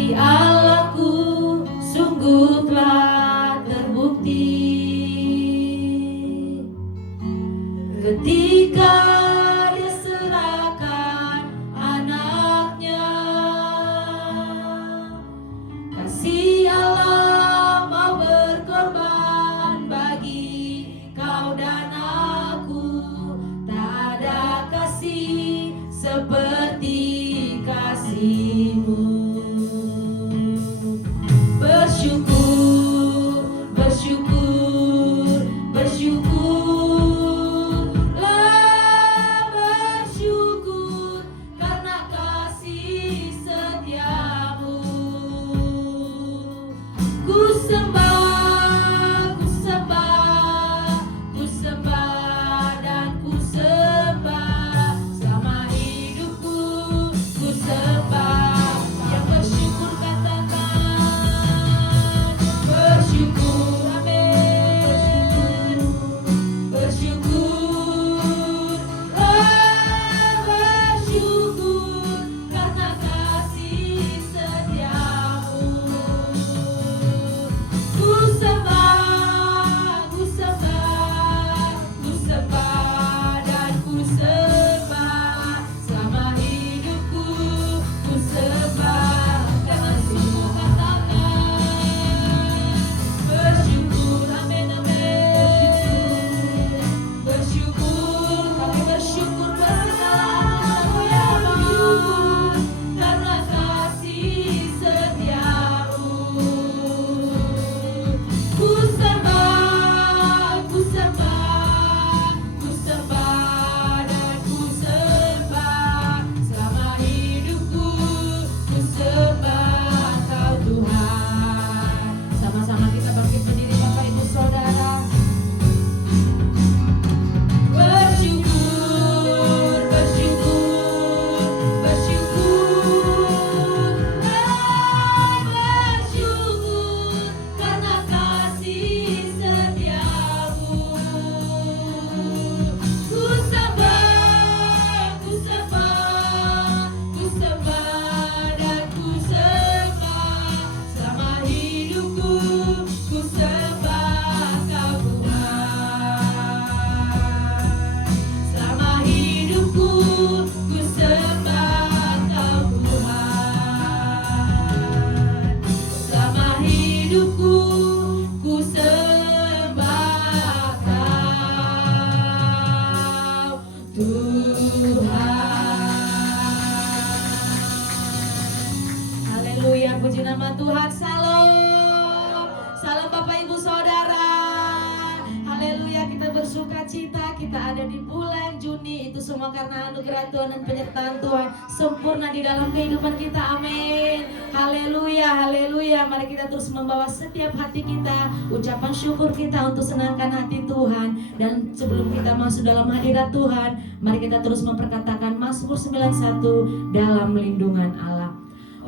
kasih Allahku sungguh telah terbukti ketika Dia serahkan anaknya. Kasih Allah mau berkorban bagi kau dan aku. Tak ada kasih seperti kasih-Mu. Bersyukur, bersyukur, bersyukurlah, bersyukur karena kasih setia-Mu. Ku sembah, ku sembah, ku sembah dan ku sembah selama hidupku. Ku sembah, yang bersyukur katakan bersyukur, amin. Bersyukurlah, bersyukur karena kasih setia-Mu. Ku sembah, ku sembah, ku sembah dan ku sembah selama hidupku. Ku sembah karena sungguh katakan bersyukur, amin, amin. Bersyukur, kami bersyukur bersama ya Allah karena kasih setia-Mu. Ku sembah, ku sembah, ku sembah dan ku sembah selama hidupku. Ku sembah Kau Tuhan. Sama-sama kita bangkit berdiri Bapak Ibu Saudara. Bersyukur, bersyukur, bersyukur, bersyukur karena kasih setia-Mu. Ku sembah, ku sembah, ku sembah dan ku sembah selama hidupku. Ku sembah Kau Tuhan. Selama hidupku ku sembah Kau Tuhan. Selama hidupku ku sembah Kau Tuhan. Haleluya, puji nama Tuhan. Salam Bapak Ibu Saudara. Haleluya, kita bersuka cita, kita ada di bulan Juni. Itu semua karena anugerah Tuhan dan penyertaan Tuhan sempurna di dalam kehidupan kita, amin. Haleluya, haleluya. Mari kita terus membawa setiap hati kita ucapan syukur kita untuk senangkan hati Tuhan. Dan sebelum kita masuk dalam hadirat Tuhan, mari kita terus memperkatakan Mazmur 91, dalam lindungan Allah.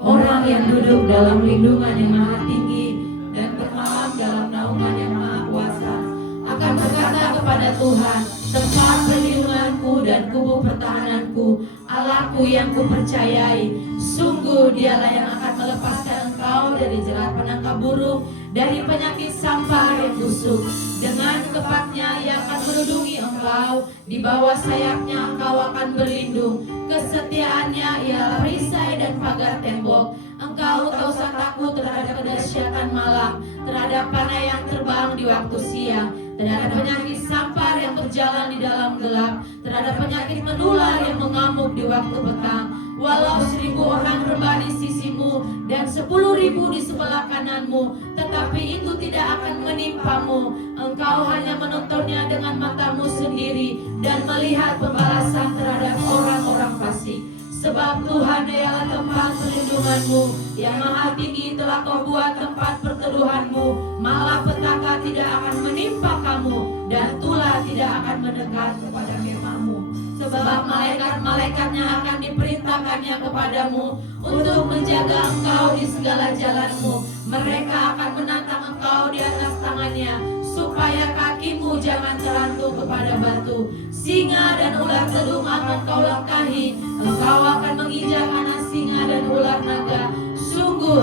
Orang yang duduk dalam lindungan yang maha tinggi dan bermalam dalam naungan yang maha kuasa akan berkata kepada Tuhan, tempat perlindunganku dan kubu pertahananku, Allahku yang kupercayai. Sungguh Dialah yang akan melepaskan engkau dari jerat penangkap burung, dari penyakit sampar yang busuk. Dengan kepatnya Ia akan melindungi engkau, di bawah sayapnya engkau akan berlindung. Kesetiaannya ialah perisai dan pagar tembok. Engkau tak usah takut terhadap kedahsyatan malam, terhadap panah yang terbang di waktu siang, terhadap penyakit sampar yang berjalan di dalam gelap, terhadap penyakit menular yang mengamuk di waktu petang. Walau 1000 orang berbaris di sisimu dan 10.000 di sebelah kananmu, tetapi itu tidak akan menimpamu. Engkau hanya menontonnya dengan matamu sendiri dan melihat pembalasan terhadap orang-orang fasik. Sebab Tuhan ialah tempat perlindunganmu, yang maha tinggi telah kau buat tempat perteduhanmu. Malapetaka tidak akan menimpa kamu, dan tulah tidak akan mendekat kepada kemahmu. Sebab malaikat-malaikatnya akan diperintahkannya kepadamu untuk menjaga engkau di segala jalanmu. Mereka akan menantang engkau di atas tangannya, supaya kakimu jangan terhantuk kepada batu. Singa dan ular tedung akan kau langkahi, engkau akan menginjak anak singa dan ular naga. Sungguh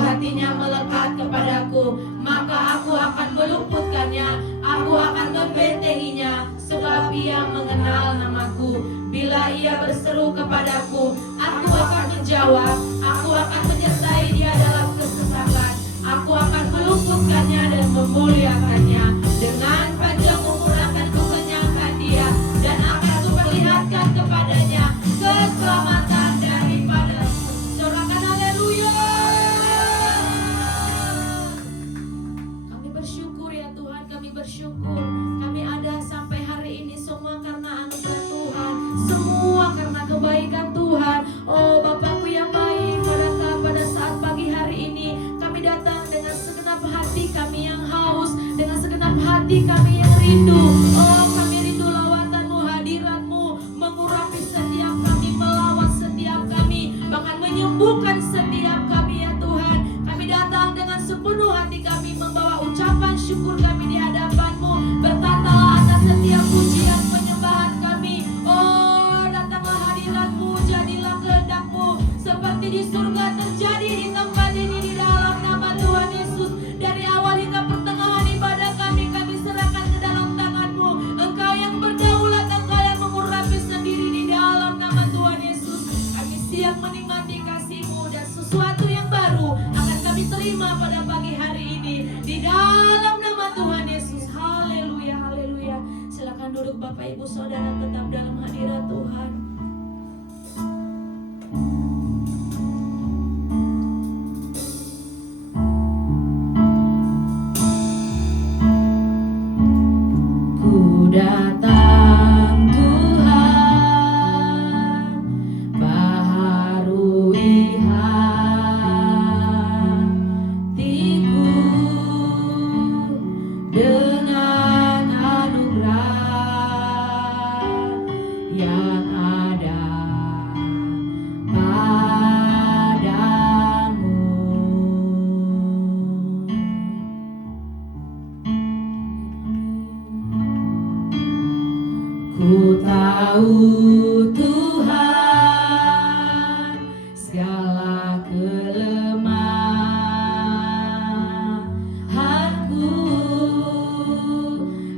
hati kami yang rindu. Oh, kami rindu lawatanmu, hadiratmu, mengurapi setiap kami, melawat setiap kami, bahkan menyembuhkan setiap kami ya Tuhan. Kami datang dengan sepenuh hati kami, membawa ucapan syukur kami di hadapan-Mu. Berkatalah atas setiap pujian penyembahan kami. Oh, datanglah hadirat-Mu, jadilah kehendak-Mu, seperti di surga terjadi di tempat ini, di dalam nama Tuhan Yesus. Dari awal hingga pertengahan ibadah kami serahkan ke dalam tangan-Mu. Engkau yang berdaulat, Engkau yang mengurapi sendiri di dalam nama Tuhan Yesus. Kami siap menikmati kasih-Mu, dan sesuatu yang baru akan kami terima pada pagi hari ini di dalam nama Tuhan Yesus. Haleluya, haleluya. Silakan duduk Bapak Ibu Saudara, tetap dalam hadirat Tuhan. Ku datang Tuhan, baharui hatiku dengan anugerah yang ada padamu. Ku tahu Tuhan, segala kelemahanku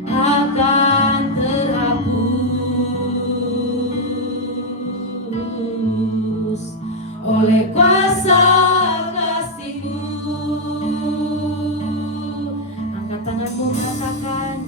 akan terhapus oleh kuasa kasih-Mu. Angkat tanganmu, katakan,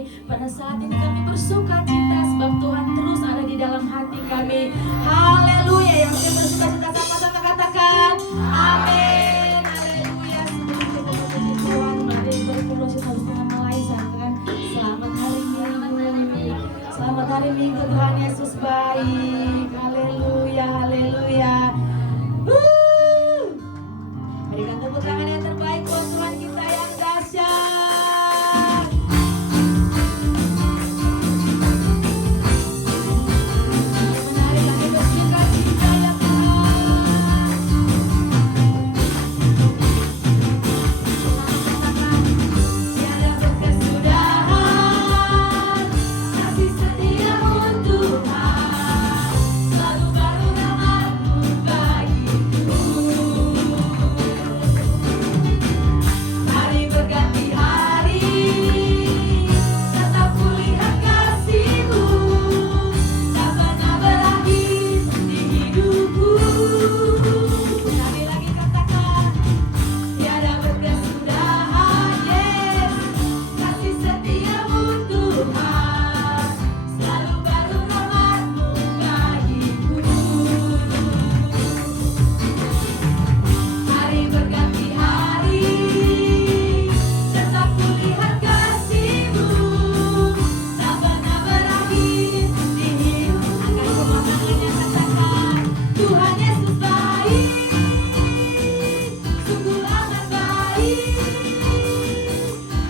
kami. Pada saat ini kami bersuka cita sebab Tuhan terus ada di dalam hati kami. Haleluya. Yang sudah bersuka cita sama-sama katakan amin. Haleluya. Sebelum kita memuji Tuhan, mari berkumpul satu dengan melaiskan. Selamat hari Minggu. Selamat hari Minggu, Tuhan Yesus baik. Haleluya, haleluya. Berikan tepuk tangan yang terbaik buat Tuhan kita yang dahsyat. Mari kami bersuka cita ya Tuhan. Tiada berkesudahan kasih setiamu Tuhan, selalu baru rahmat-Mu bagiku. Hari berganti hari, tetap kulihat kasih-Mu, tak pernah berakhir di hidupku. Sekali lagi katakan, tiada berkesudahan, yes, kasih setiamu Tuhan, selalu baru rahmat-Mu bagiku. Hari berganti hari, tetap kulihat kasih-Mu, tak pernah berakhir di hidup. Angkat semua tangannya, katakan, Tuhan Yesus baik, sungguh amat baik,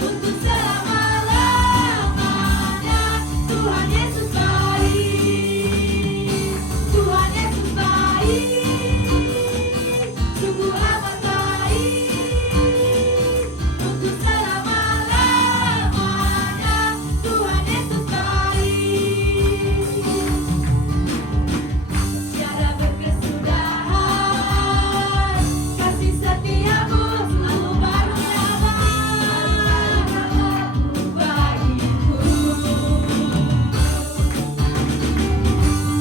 untuk selama-lamanya. Tuhan Yesus baik, Tuhan Yesus baik, sungguh amat baik, untuk selama-lamanya. Tuhan Yesus baik. Tiada berkesudahan kasih setiamu, selalu baru rahmat-Mu bagiku.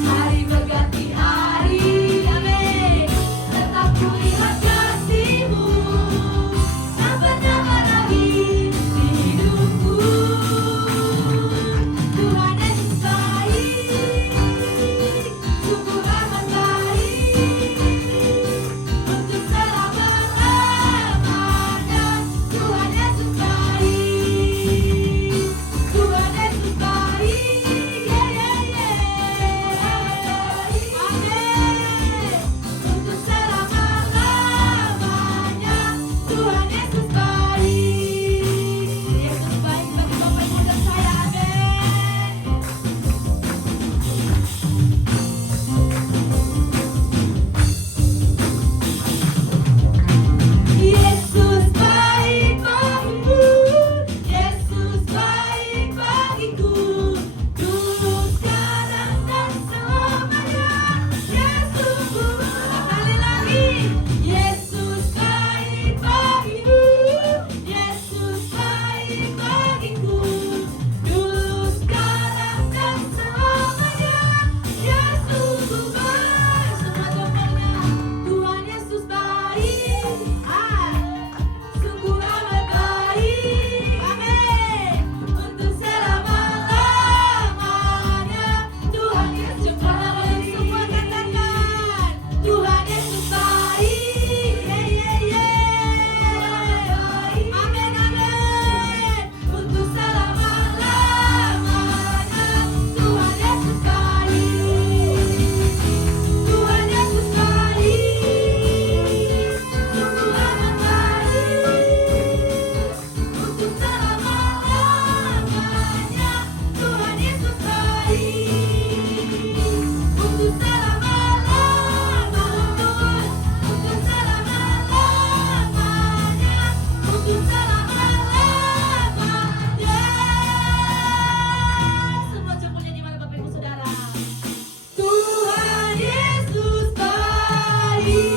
Hari berganti hari, amin, tetap kulihat kasih-Mu, tak pernah berakhir di hidupku. Tuhan Yesus baik, sungguh amat baik, untuk selama-lamanya. Tuhan Yesus baik, Tuhan Yesus baik, amin, untuk selama-lamanya. Tuhan Yesus baik, Yesus baik bagi Bapak Ibu dan saya, amin. Yesus baik bagiku, Yesus baik bagiku, dulu, sekarang, dan selamanya. Yesus sekali lagi, Yesus baik bagiku, Yesus baik bagiku, dulu, sekarang, dan selamanya. Yesus baik, semua jempolnya. Tuhan Yesus baik, sungguh amat baik, amin, untuk selama-lamanya. Tuhan Yesus, jempolnya boleh semua katakan, Tuhan Yesus baik, amin, amin, untuk selama-lamanya. Tuhan Yesus baik, Tuhan Yesus baik, sungguh amat baik, untuk selama-lamanya. Tuhan Yesus baik, untuk selama-lamanya, untuk selama-lamanya, untuk selama-lamanya. Semua jempolnya di mana Bapak Ibu Saudara? Tuhan Yesus baik.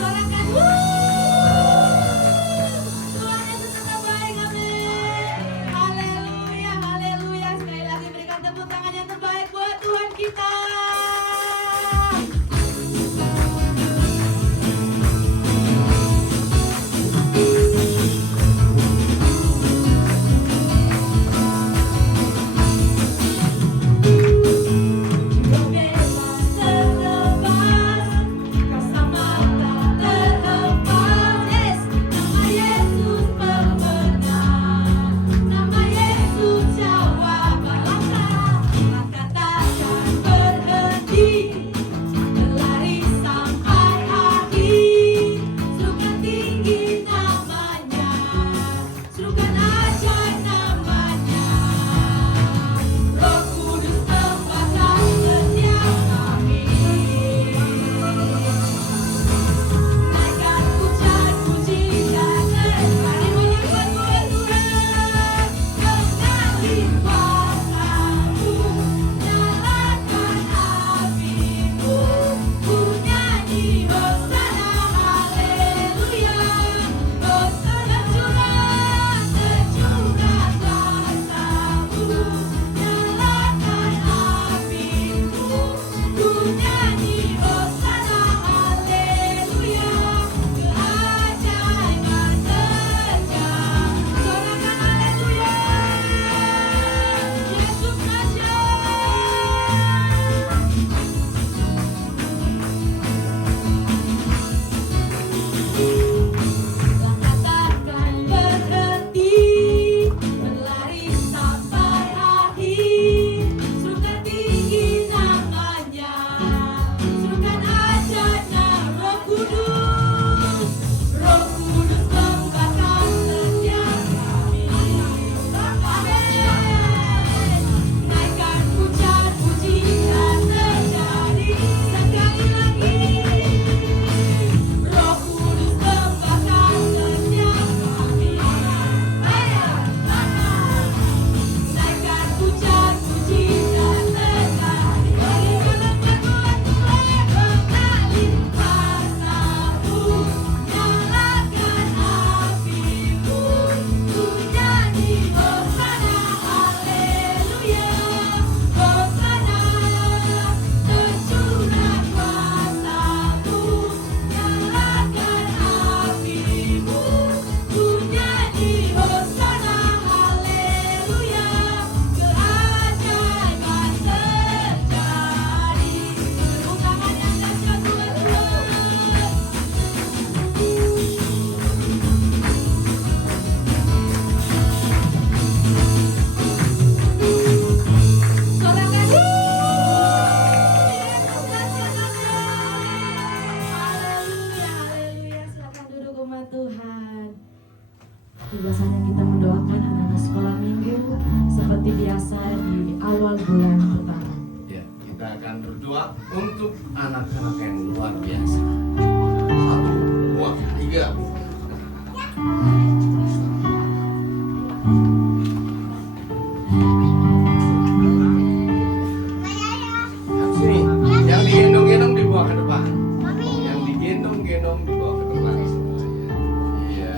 Sorakan, Tuhan Yesus tetap baik, amin. Haleluya, haleluya. Sekali lagi berikan tepuk tangan yang terbaik buat Tuhan kita. kita akan berdoa untuk anak-anak yang luar biasa. 1, 2, 3. Sini, yang digendong-gendong dibawa ke depan. Yang digendong-gendong dibawa ke depan semuanya. Iya.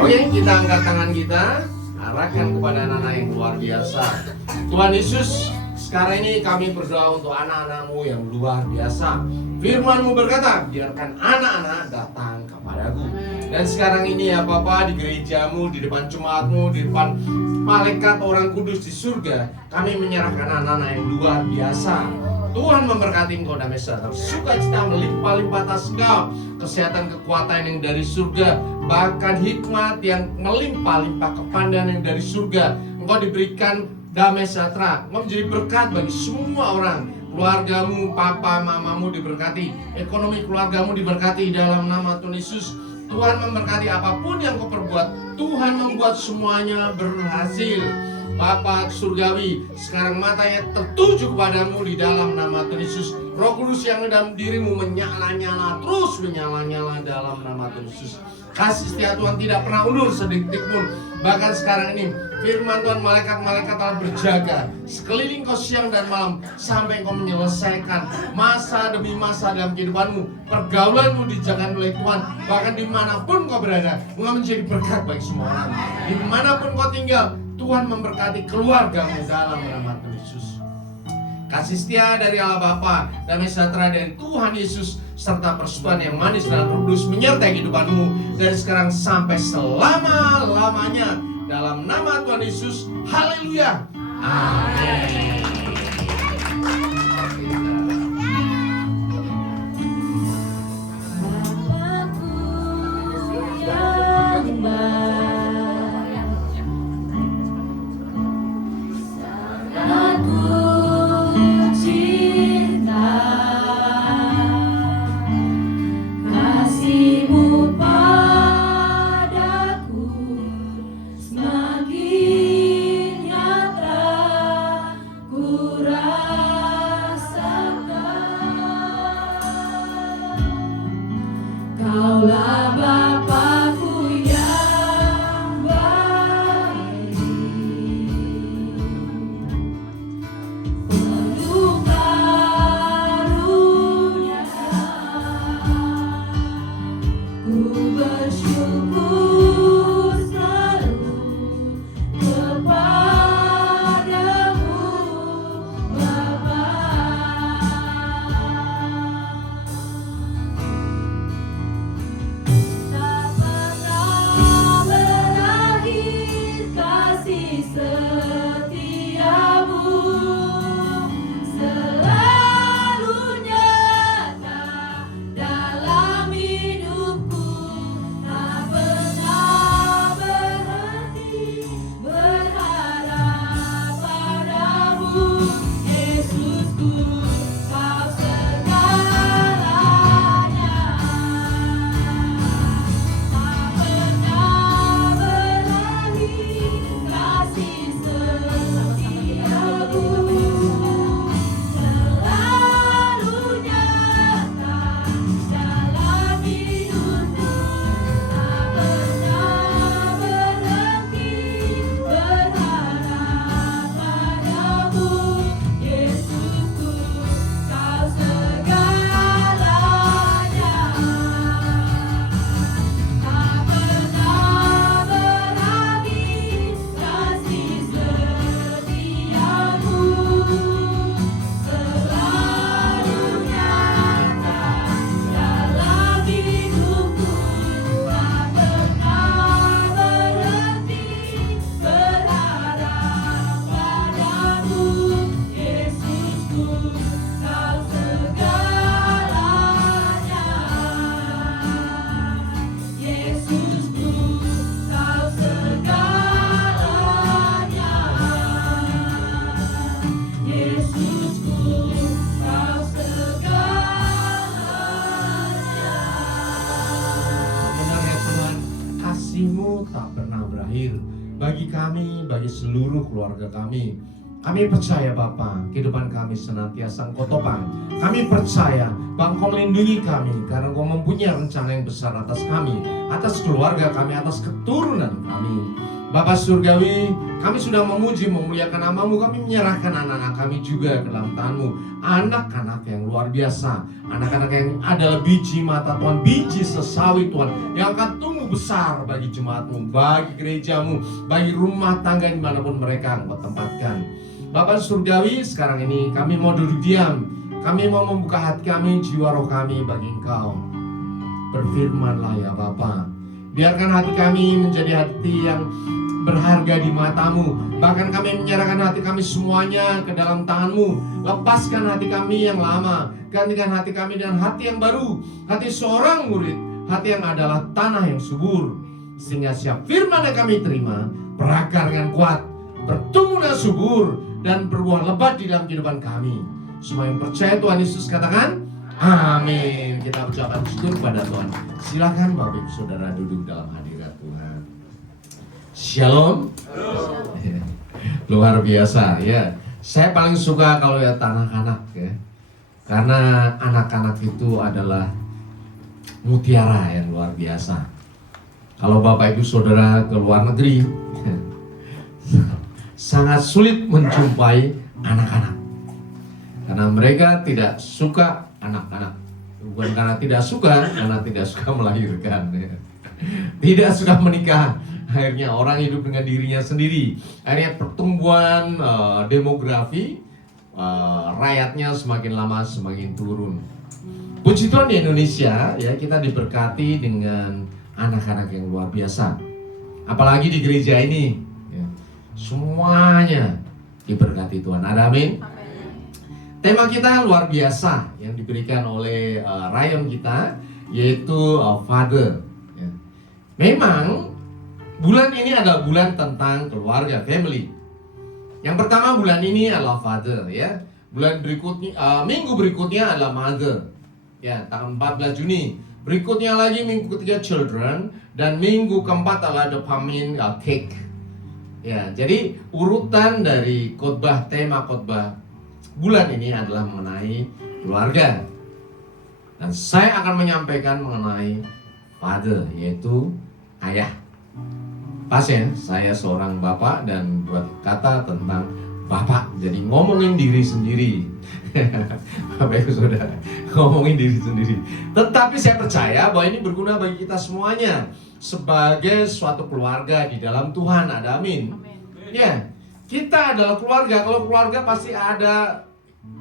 Oke, kita angkat tangan kita, arahkan kepada anak-anak yang luar biasa. Tuhan Yesus, sekarang ini kami berdoa untuk anak-anak-Mu yang luar biasa. Firman-Mu berkata, biarkan anak-anak datang kepadaku. Dan sekarang ini ya Bapa, di gereja-Mu, di depan jemaat-Mu, di depan malaikat orang kudus di surga, kami menyerahkan anak-anak yang luar biasa. Tuhan memberkati engkau damai sejahtera, sukacita melimpah-limpah atas engkau, kesehatan kekuatan yang dari surga, bahkan hikmat yang melimpah-limpah, kepandaian yang dari surga. Engkau diberikan damai sejahtera, engkau menjadi berkat bagi semua orang. Keluargamu, papa, mamamu diberkati, ekonomi keluargamu diberkati dalam nama Tuhan Yesus. Tuhan memberkati apapun yang kau perbuat, Tuhan membuat semuanya berhasil. Bapa surgawi, sekarang matanya tertuju kepadamu di dalam nama Tuhan Yesus. Roh Kudus yang dalam dirimu menyala-nyala, terus menyala-nyala dalam nama Tuhan Yesus. Kasih setia Tuhan tidak pernah undur sedetik pun. Bahkan sekarang ini firman Tuhan, malaikat-malaikat telah berjaga sekeliling kau siang dan malam sampai kau menyelesaikan masa demi masa dalam kehidupanmu. Pergaulanmu dijaga oleh Tuhan. Bahkan dimanapun kau berada, engkau menjadi berkat bagi semua orang. Dimanapun kau tinggal, Tuhan memberkati keluargamu dalam nama Tuhan Yesus. Kasih setia dari Allah Bapa, damai sejahtera dari Tuhan Yesus, serta persekutuan yang manis dan kudus menyertai kehidupanmu dari sekarang sampai selama-lamanya. Dalam nama Tuhan Yesus, haleluya. Amin. Ku bagi kami, bagi seluruh keluarga kami. Kami percaya Bapa, kehidupan kami senantiasa Engkau topang. Kami percaya bahwa Engkau melindungi kami, karena Engkau mempunyai rencana yang besar atas kami, atas keluarga kami, atas keturunan kami. Bapa Surgawi, kami sudah memuji, memuliakan nama-Mu. Kami menyerahkan anak-anak kami juga ke dalam tangan-Mu. Anak-anak yang luar biasa, anak-anak yang adalah biji mata Tuhan, biji sesawi Tuhan, yang akan tumbuh besar bagi jemaat-Mu, bagi gereja-Mu, bagi rumah tangga dimanapun mereka Engkau tempatkan. Bapak Surgawi, sekarang ini kami mau duduk diam. Kami mau membuka hati kami, jiwa roh kami bagi Engkau. Berfirmanlah ya Bapa. Biarkan hati kami menjadi hati yang berharga di mata-Mu. Bahkan kami menyerahkan hati kami semuanya ke dalam tangan-Mu. Lepaskan hati kami yang lama, gantikan hati kami dengan hati yang baru, hati seorang murid, hati yang adalah tanah yang subur. Sehingga siap firman yang kami terima, berakar yang kuat, bertumbuh dan subur, dan berbuah lebat di dalam kehidupan kami. Semua yang percaya Tuhan Yesus katakan amin. Kita ucapkan syukur kepada Tuhan. Silakan Bapak Ibu Saudara duduk dalam hadirat Tuhan. Shalom. Luar biasa ya. Saya paling suka kalau lihat anak-anak ya. Karena anak-anak itu adalah mutiara yang luar biasa. Kalau Bapak Ibu Saudara ke luar negeri, sangat sulit menjumpai anak-anak. Karena mereka tidak suka anak-anak. Bukan karena tidak suka, karena tidak suka melahirkan ya. Tidak suka menikah. Akhirnya orang hidup dengan dirinya sendiri. Akhirnya pertumbuhan demografi rakyatnya semakin lama semakin turun. Puji Tuhan di Indonesia ya, kita diberkati dengan anak-anak yang luar biasa. Apalagi di gereja ini ya, semuanya diberkati Tuhan. Ada amin. Tema kita luar biasa yang diberikan oleh rayon kita, yaitu Father ya. Memang bulan ini adalah bulan tentang keluarga, family. Yang pertama bulan ini adalah Father ya. Bulan berikutnya, minggu berikutnya adalah Mother ya, tanggal 14 Juni. Berikutnya lagi minggu ketiga Children, dan minggu keempat adalah Dopamine Cake ya. Jadi urutan dari khotbah, tema khotbah bulan ini adalah mengenai keluarga. Dan saya akan menyampaikan mengenai Father, yaitu ayah. Pas ya, saya seorang bapak dan buat kata tentang bapak, jadi ngomongin diri sendiri. Bapak Ibu Saudara, ngomongin diri sendiri. Tetapi saya percaya bahwa ini berguna bagi kita semuanya sebagai suatu keluarga di dalam Tuhan. Ada amin. Ya, kita adalah keluarga. Kalau keluarga pasti ada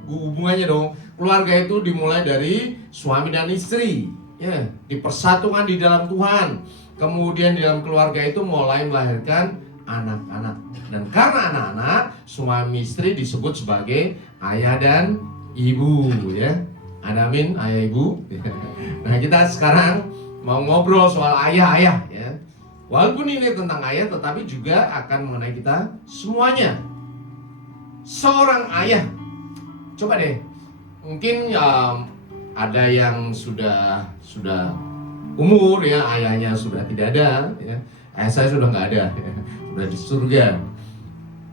hubungannya dong. Keluarga itu dimulai dari suami dan istri, ya, dipersatukan di dalam Tuhan. Kemudian di dalam keluarga itu mulai melahirkan anak-anak. Dan karena anak-anak, suami istri disebut sebagai ayah dan ibu ya. Ada amin, ayah ibu. Nah, kita sekarang mau ngobrol soal ayah-ayah ya. Walaupun ini tentang ayah, tetapi juga akan mengenai kita semuanya. Seorang ayah, coba deh, mungkin ada yang sudah umur ya, ayahnya sudah tidak ada ya. Ayah saya sudah nggak ada ya, sudah di surga.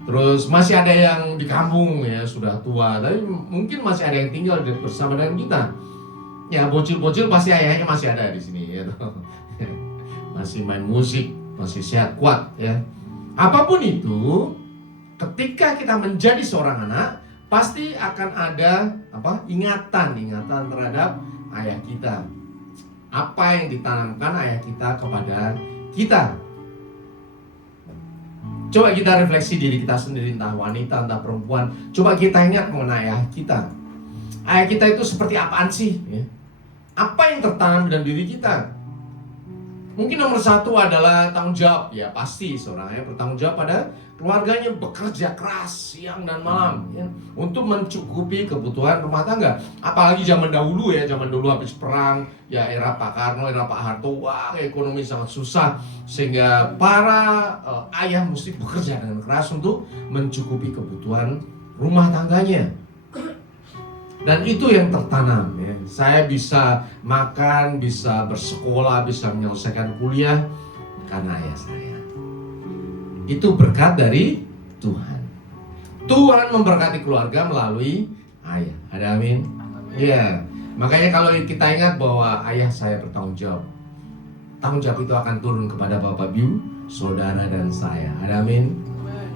Terus masih ada yang di kampung ya, sudah tua, tapi mungkin masih ada yang tinggal bersama dengan kita. Ya, bocil-bocil pasti ayahnya masih ada di sini ya. Masih main musik, masih sehat kuat ya. Apapun itu, ketika kita menjadi seorang anak, pasti akan ada ingatan terhadap ayah kita. Apa yang ditanamkan ayah kita kepada kita. Coba kita refleksi diri kita sendiri, entah wanita, entah perempuan. Coba kita ingat mengenai ayah kita. Ayah kita itu seperti apaan sih? Ya? Apa yang tertanam dalam diri kita? Mungkin nomor satu adalah tanggung jawab. Ya pasti seorang ayah bertanggung jawab pada keluarganya, bekerja keras siang dan malam ya, untuk mencukupi kebutuhan rumah tangga. Apalagi zaman dahulu ya, zaman dulu habis perang ya, era Pak Karno, era Pak Harto, wah ekonomi sangat susah, sehingga para ayah mesti bekerja dengan keras untuk mencukupi kebutuhan rumah tangganya. Dan itu yang tertanam ya. Saya bisa makan, bisa bersekolah, bisa menyelesaikan kuliah karena ayah saya. Itu berkat dari Tuhan. Tuhan memberkati keluarga melalui ayah. Ada amin? Iya. Makanya kalau kita ingat bahwa ayah saya bertanggung jawab, tanggung jawab itu akan turun kepada Bapak Ibu, saudara dan saya. Ada amin?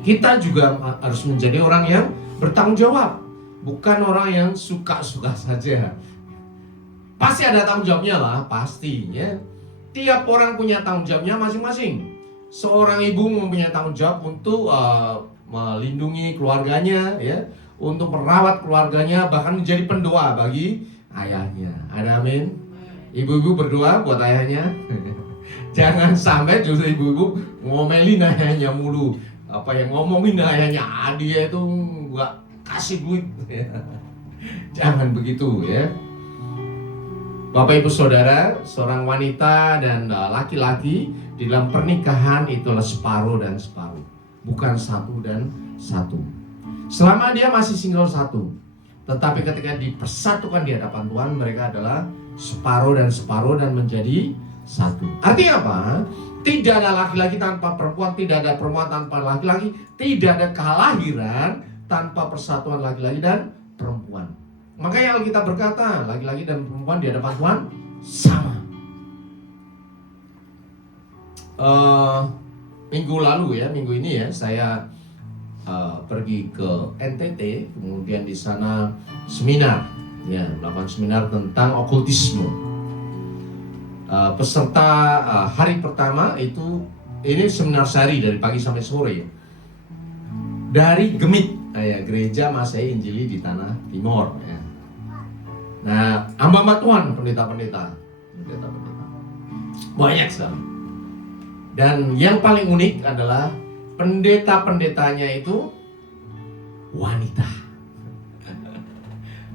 Kita juga harus menjadi orang yang bertanggung jawab, bukan orang yang suka-suka saja. Pasti ada tanggung jawabnya lah, pasti ya. Tiap orang punya tanggung jawabnya masing-masing. Seorang ibu mempunyai tanggung jawab untuk melindungi keluarganya, ya, untuk merawat keluarganya, bahkan menjadi pendoa bagi ayahnya. Ada amin? Ibu-ibu berdoa buat ayahnya. Jangan sampai justru ibu-ibu ngomelin ayahnya mulu. Apa yang ngomongin ayahnya, dia itu nggak kasih duit. Jangan begitu ya. Bapak Ibu Saudara, seorang wanita dan laki-laki di dalam pernikahan itulah separuh dan separuh, bukan satu dan satu. Selama dia masih single satu, tetapi ketika dipersatukan di hadapan Tuhan, mereka adalah separuh dan menjadi satu. Artinya apa? Tidak ada laki-laki tanpa perempuan, tidak ada perempuan tanpa laki-laki, tidak ada kelahiran tanpa persatuan laki-laki dan perempuan. Makanya Alkitab berkata, laki-laki dan perempuan di hadapan Tuhan sama. Minggu lalu ya, minggu ini ya, saya pergi ke NTT, kemudian di sana seminar, ya, melakukan seminar tentang okultisme. Peserta hari pertama itu, ini seminar sehari dari pagi sampai sore, dari Gemit, ya, Gereja Masehi Injili di Tanah Timur. Ya. Nah, hamba Tuhan, pendeta-pendeta banyak sekali. Dan yang paling unik adalah pendeta-pendetanya itu wanita.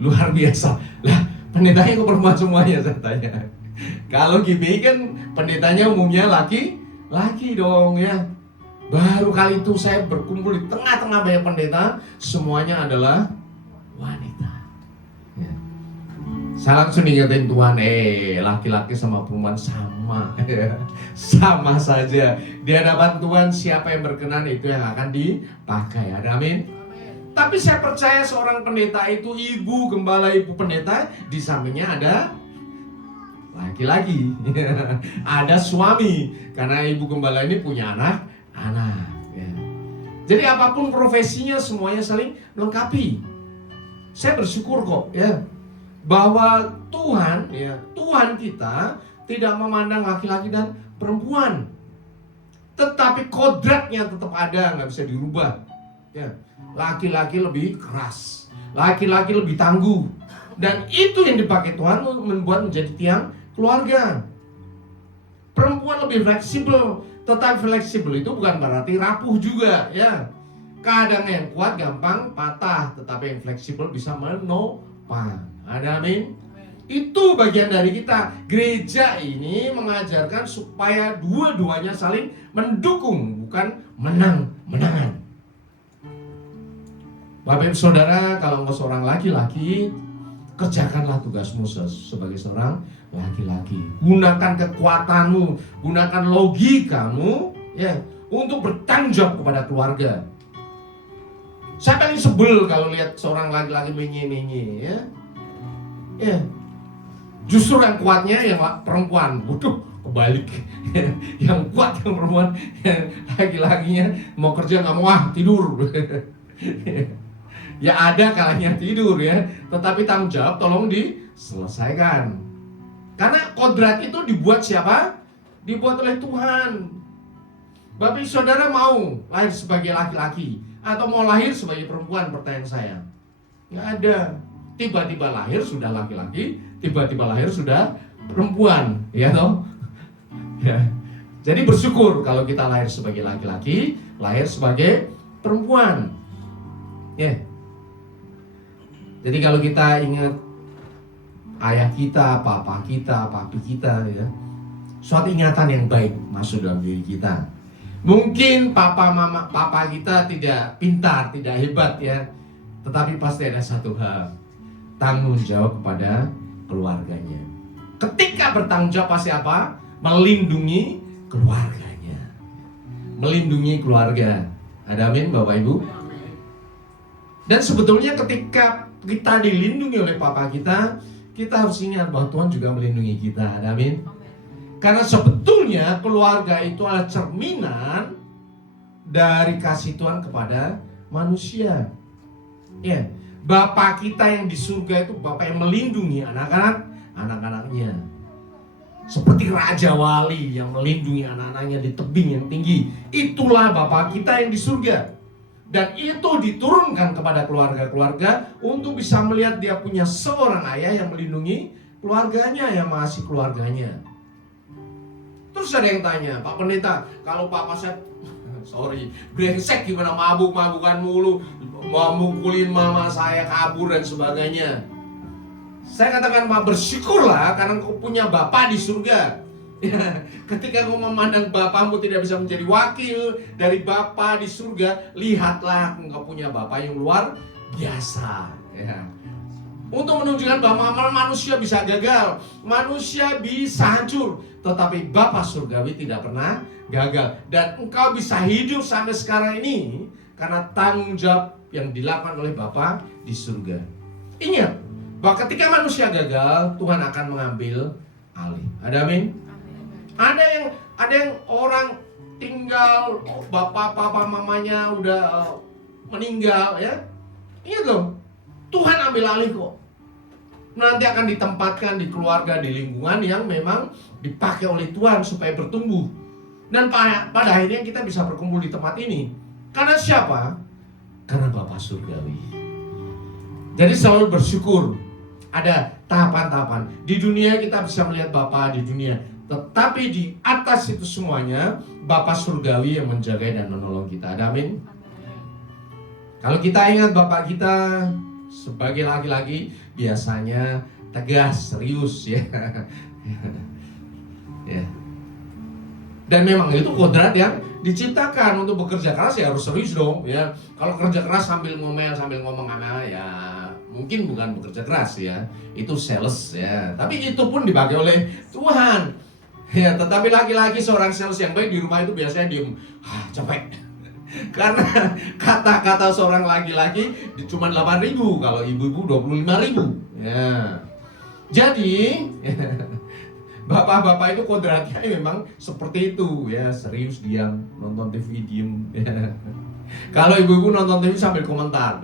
Luar biasa. Lah, pendetanya kok perempuan semuanya, saya tanya. Kalau GBI kan pendetanya umumnya laki-laki dong ya. Baru kali itu saya berkumpul di tengah-tengah banyak pendeta, semuanya adalah wanita. Ya. Saya langsung ingetin Tuhan, laki-laki sama perempuan sama, ya. Sama saja. Di hadapan Tuhan siapa yang berkenan itu yang akan dipakai. Ada amin? Tapi saya percaya seorang pendeta itu ibu gembala, ibu pendeta, di sampingnya ada laki-laki. Ada suami, karena ibu gembala ini punya anak. Ya. Jadi apapun profesinya semuanya saling melengkapi. Saya bersyukur kok ya, bahwa Tuhan ya, Tuhan kita tidak memandang laki-laki dan perempuan, tetapi kodratnya tetap ada, nggak bisa dirubah ya. Laki-laki lebih keras, laki-laki lebih tangguh, dan itu yang dipakai Tuhan membuat menjadi tiang keluarga. Perempuan lebih fleksibel, tetapi fleksibel itu bukan berarti rapuh juga ya. Kadang yang kuat gampang patah, tetapi yang fleksibel bisa menopang. Ada amin? Itu bagian dari kita. Gereja ini mengajarkan supaya dua-duanya saling mendukung, bukan menang-menangan. Bapak Ibu Saudara, kalau engkau seorang laki-laki, kerjakanlah tugasmu sebagai seorang laki-laki. Gunakan kekuatanmu, gunakan logikamu ya, untuk bertanggung jawab kepada keluarga. Saya paling sebel kalau lihat seorang laki-laki menye-menye ya. Ya. Justru yang kuatnya yang perempuan. Waduh, kebalik. Yang kuat yang perempuan, yang laki-lakinya mau kerja nggak mau, tidur. Ya ada kalanya tidur ya, tetapi tanggung jawab tolong diselesaikan. Karena kodrat itu dibuat siapa? Dibuat oleh Tuhan. Bapak Saudara mau lahir sebagai laki-laki atau mau lahir sebagai perempuan? Pertanyaan saya. Nggak ada. Tiba-tiba lahir sudah laki-laki, tiba-tiba lahir sudah perempuan, ya toh? Ya. Jadi bersyukur kalau kita lahir sebagai laki-laki, lahir sebagai perempuan. Ya. Jadi kalau kita ingat ayah kita, papa kita, papi kita, ya, suatu ingatan yang baik masuk dalam diri kita. Mungkin papa kita tidak pintar, tidak hebat ya, tetapi pasti ada satu hal, tanggung jawab kepada keluarganya. Ketika bertanggung jawab pasti apa? Melindungi keluarganya. melindungi keluarga. Ada amin Bapak Ibu? Dan sebetulnya ketika kita dilindungi oleh Papa kita harus ingat bahwa Tuhan juga melindungi kita. Ada amin? Karena sebetulnya keluarga itu adalah cerminan dari kasih Tuhan kepada manusia. Ya, Bapa kita yang di surga itu Bapa yang melindungi anak-anaknya. Seperti Raja Wali yang melindungi anak-anaknya di tebing yang tinggi. Itulah Bapa kita yang di surga. Dan itu diturunkan kepada keluarga-keluarga untuk bisa melihat dia punya seorang ayah yang melindungi keluarganya, yang mengasihi keluarganya. Terus ada yang tanya, Pak Pendeta, kalau Papa saya brengsek gimana, mabuk-mabukan mulu, mau mukulin mama saya, kabur dan sebagainya. Saya katakan, bersyukurlah karena kau punya Bapa di surga. Ketika kau memandang Bapamu tidak bisa menjadi wakil dari Bapa di surga, lihatlah engkau punya Bapa yang luar biasa. Untuk menunjukkan bahwa manusia bisa gagal, manusia bisa hancur, tetapi Bapa surgawi tidak pernah gagal. Dan engkau bisa hidup sampai sekarang ini karena tanggung jawab yang dilakukan oleh Bapa di surga. Ingat bahwa ketika manusia gagal, Tuhan akan mengambil alih. Ada amin? Ada yang orang tinggal, bapak mamanya udah meninggal, ya. Ingat loh, Tuhan ambil alih kok. Nanti akan ditempatkan di keluarga, di lingkungan yang memang dipakai oleh Tuhan supaya bertumbuh. Dan pada akhirnya kita bisa berkumpul di tempat ini. Karena siapa? Karena Bapa surgawi. Jadi selalu bersyukur. Ada tahapan-tahapan. Di dunia kita bisa melihat Bapa di dunia. Tetapi di atas itu semuanya Bapa surgawi yang menjaga dan menolong kita. Ada amin? Kalau kita ingat Bapak kita sebagai laki-laki biasanya tegas, serius ya. Ya. Dan memang itu kodrat yang diciptakan untuk bekerja keras ya harus serius dong ya. Kalau kerja keras sambil ngomel sambil ngomong ya mungkin bukan bekerja keras ya. Itu sales ya. Tapi itu pun dipakai oleh Tuhan. Ya, tetapi laki-laki seorang sales yang baik di rumah itu biasanya diem, capek. Karena kata-kata seorang laki-laki cuma 8.000, kalau ibu-ibu 25.000. Ya. Jadi bapak-bapak itu kodratnya memang seperti itu ya, serius diam, nonton TV diem. Ya. Kalau ibu-ibu nonton TV sambil komentar,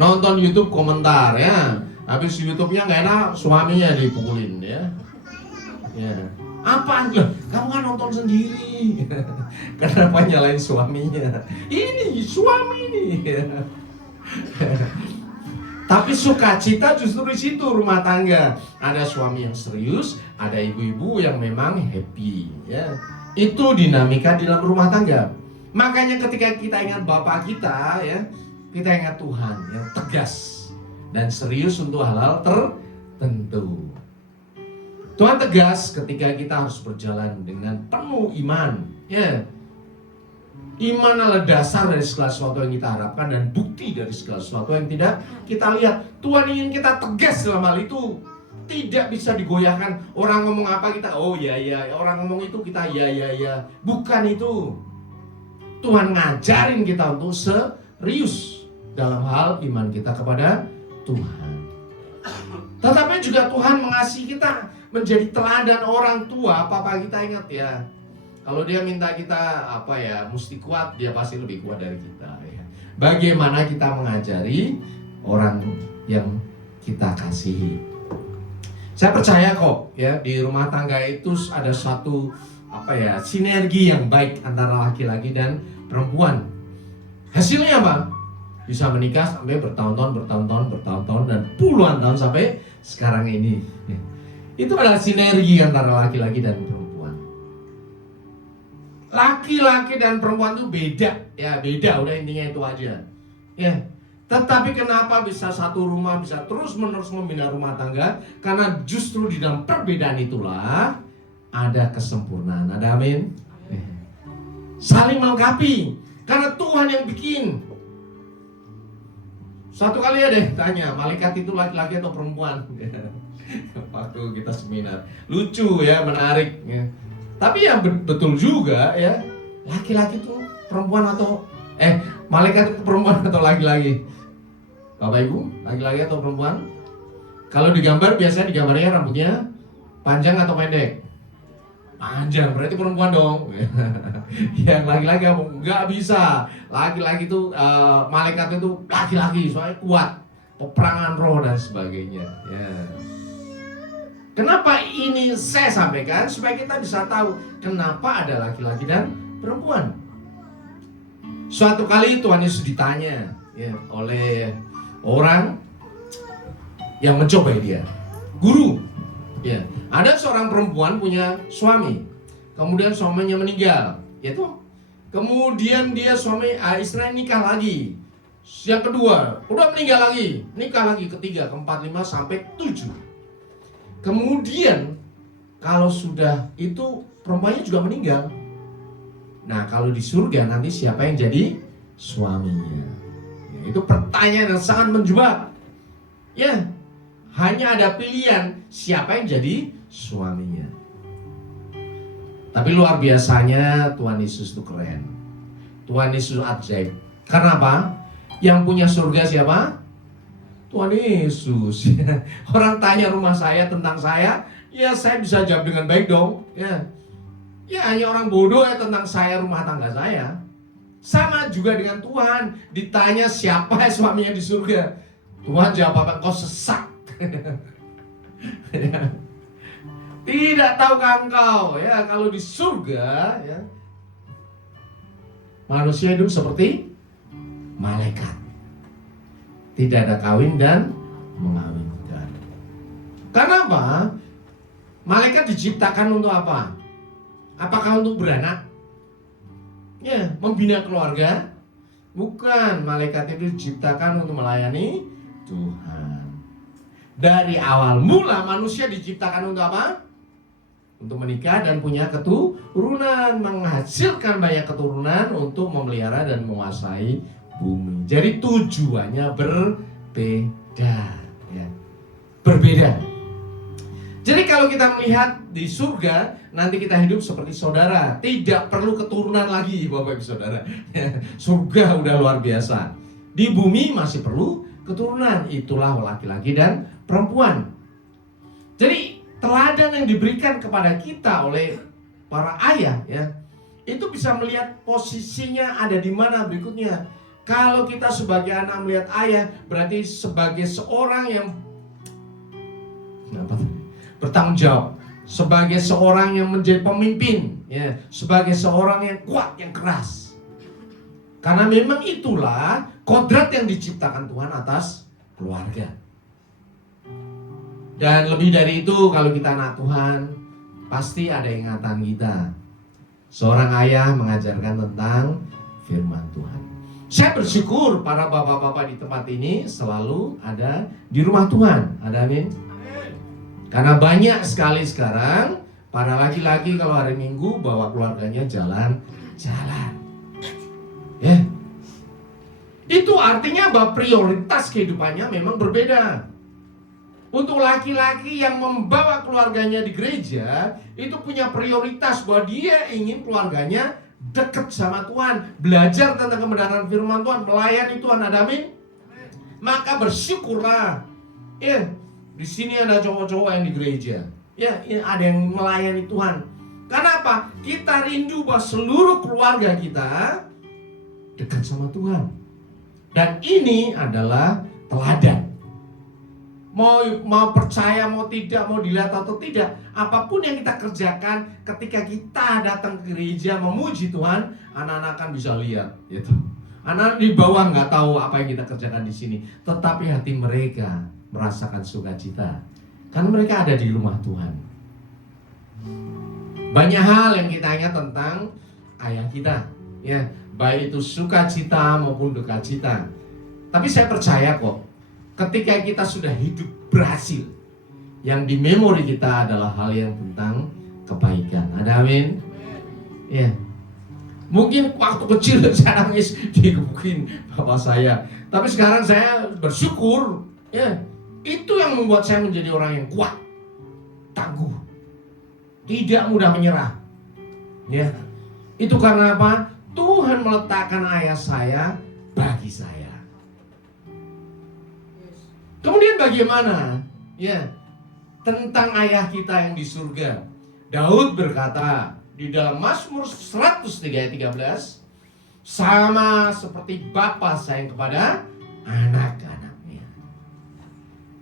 nonton YouTube komentar ya. Habis YouTube-nya nggak enak, suaminya dipukulin ya. Ya. Apa? Kamu kan nonton sendiri. Kenapa nyalain suaminya? Ini suami nih. Tapi sukacita justru di situ rumah tangga. Ada suami yang serius, ada ibu-ibu yang memang happy. Ya. Itu dinamika di dalam rumah tangga. Makanya ketika kita ingat Bapak kita, ya, kita ingat Tuhan yang tegas dan serius untuk hal-hal tertentu. Tuhan tegas ketika kita harus berjalan dengan penuh iman. Ya. Iman adalah dasar dari segala sesuatu yang kita harapkan dan bukti dari segala sesuatu yang tidak kita lihat. Tuhan ingin kita tegas dalam hal itu. Tidak bisa digoyahkan. Orang ngomong apa kita, oh ya ya. Orang ngomong itu kita ya ya ya. Bukan itu. Tuhan ngajarin kita untuk serius dalam hal iman kita kepada Tuhan. Tetapi juga Tuhan mengasihi kita menjadi teladan orang tua. Papa kita ingat ya, kalau dia minta kita mesti kuat, dia pasti lebih kuat dari kita ya. Bagaimana kita mengajari orang yang kita kasihi. Saya percaya kok ya, di rumah tangga itu ada suatu sinergi yang baik antara laki-laki dan perempuan. Hasilnya apa? Bisa menikah sampai bertahun-tahun dan puluhan tahun sampai sekarang ini. Itu adalah sinergi antara laki-laki dan perempuan. Laki-laki dan perempuan itu beda, ya beda, udah intinya itu aja. Ya. Tetapi kenapa bisa satu rumah bisa terus-menerus membina rumah tangga? Karena justru di dalam perbedaan itulah ada kesempurnaan. Ada amin? Saling melengkapi. Karena Tuhan yang bikin. Satu kali ya deh tanya, malaikat itu laki-laki atau perempuan? Waktu kita seminar, lucu ya, menarik ya. Tapi ya betul juga ya, laki-laki itu perempuan atau malaikat itu perempuan atau laki-laki? Bapak Ibu, laki-laki atau perempuan? Kalau digambar biasanya digambarnya rambutnya panjang atau pendek? Panjang, berarti perempuan dong. Yang laki-laki nggak bisa. Laki-laki itu malaikat itu laki-laki, soalnya kuat, peperangan roh dan sebagainya. Ya. Kenapa ini saya sampaikan? Supaya kita bisa tahu kenapa ada laki-laki dan perempuan. Suatu kali Tuhan Yesus ditanya ya, oleh orang yang mencobai dia, "Guru, ya, ada seorang perempuan punya suami, kemudian suaminya meninggal, yaitu kemudian dia istrinya nikah lagi, yang kedua udah meninggal lagi, nikah lagi, ketiga, keempat, lima sampai 7. Kemudian kalau sudah itu perempuannya juga meninggal. Nah, kalau di surga nanti siapa yang jadi suaminya?" Ya, itu pertanyaan yang sangat menjebak. Ya, hanya ada pilihan siapa yang jadi suaminya. Tapi luar biasanya Tuhan Yesus itu keren. Tuhan Yesus ajaib. Karena apa? Yang punya surga siapa? Tuhan Yesus. Orang tanya rumah saya tentang saya, ya saya bisa jawab dengan baik dong. Ya hanya orang bodoh ya tentang saya, rumah tangga saya. Sama juga dengan Tuhan. Ditanya siapa suaminya di surga, Tuhan jawab apa? Kau sesak. Tidak tahukah engkau ya, kalau di surga ya, manusia hidup seperti malaikat. Tidak ada kawin dan mengawinkan. Karena apa? Malaikat diciptakan untuk apa? Apakah untuk beranak? Ya, membina keluarga? Bukan, malaikat itu diciptakan untuk melayani Tuhan. Dari awal mula manusia diciptakan untuk apa? Untuk menikah dan punya keturunan, menghasilkan banyak keturunan untuk memelihara dan menguasai bumi. Jadi tujuannya berbeda, ya. Berbeda. Jadi kalau kita melihat di surga, nanti kita hidup seperti saudara, tidak perlu keturunan lagi, Bapak Ibu Saudara. Surga udah luar biasa. Di bumi masih perlu keturunan, itulah laki-laki dan perempuan. Jadi teladan yang diberikan kepada kita oleh para ayah ya, itu bisa melihat posisinya ada di mana berikutnya. Kalau kita sebagai anak melihat ayah, berarti sebagai seorang yang bertanggung jawab, sebagai seorang yang menjadi pemimpin, ya, sebagai seorang yang kuat, yang keras. Karena memang itulah kodrat yang diciptakan Tuhan atas keluarga. Dan lebih dari itu, kalau kita anak Tuhan, pasti ada ingatan kita. Seorang ayah mengajarkan tentang firman Tuhan. Saya bersyukur para bapak-bapak di tempat ini selalu ada di rumah Tuhan. Ada amin? Karena banyak sekali sekarang para laki-laki kalau hari Minggu bawa keluarganya jalan-jalan. Ya. Itu artinya bahwa prioritas kehidupannya memang berbeda. Untuk laki-laki yang membawa keluarganya di gereja, itu punya prioritas bahwa dia ingin keluarganya dekat sama Tuhan, belajar tentang kebenaran firman Tuhan, melayani Tuhan. Ada amin? Maka bersyukurlah. Ya, di sini ada cowok-cowok yang di gereja. Ya, ada yang melayani Tuhan. Karena apa? Kita rindu bahwa seluruh keluarga kita dekat sama Tuhan. Dan ini adalah teladan. Mau percaya, mau tidak, mau dilihat atau tidak, apapun yang kita kerjakan, ketika kita datang ke gereja memuji Tuhan, anak-anak kan bisa lihat, gitu. Anak-anak di bawah nggak tahu apa yang kita kerjakan di sini, tetapi hati mereka merasakan sukacita, karena mereka ada di rumah Tuhan. Banyak hal yang kita ingat tentang ayah kita, ya, baik itu sukacita maupun dukacita. Tapi saya percaya kok, ketika kita sudah hidup berhasil, yang di memori kita adalah hal yang tentang kebaikan. Ada amin? Ya. Mungkin waktu kecil saya nangis digebukin bapak saya, tapi sekarang saya bersyukur. Ya, itu yang membuat saya menjadi orang yang kuat, tangguh, tidak mudah menyerah. Ya, itu karena apa? Tuhan meletakkan ayah saya bagi saya. Kemudian bagaimana? Ya, tentang ayah kita yang di surga. Daud berkata di dalam Mazmur 103 ayat 13, sama seperti Bapa sayang kepada anak-anaknya.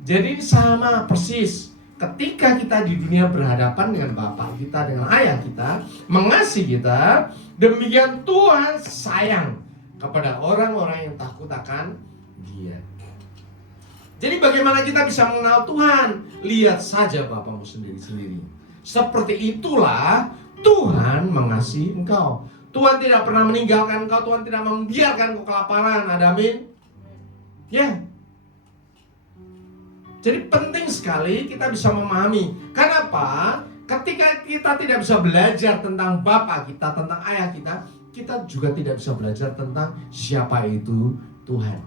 Jadi sama persis. Ketika kita di dunia berhadapan dengan Bapa kita, dengan ayah kita, mengasihi kita, demikian Tuhan sayang kepada orang-orang yang takut akan Dia. Jadi bagaimana kita bisa mengenal Tuhan? Lihat saja Bapamu sendiri-sendiri. Seperti itulah Tuhan mengasihi engkau. Tuhan tidak pernah meninggalkan engkau, Tuhan tidak membiarkan engkau kelaparan. Ada amin? Ya. Jadi penting sekali kita bisa memahami. Kenapa? Ketika kita tidak bisa belajar tentang Bapa kita, tentang ayah kita, kita juga tidak bisa belajar tentang siapa itu Tuhan.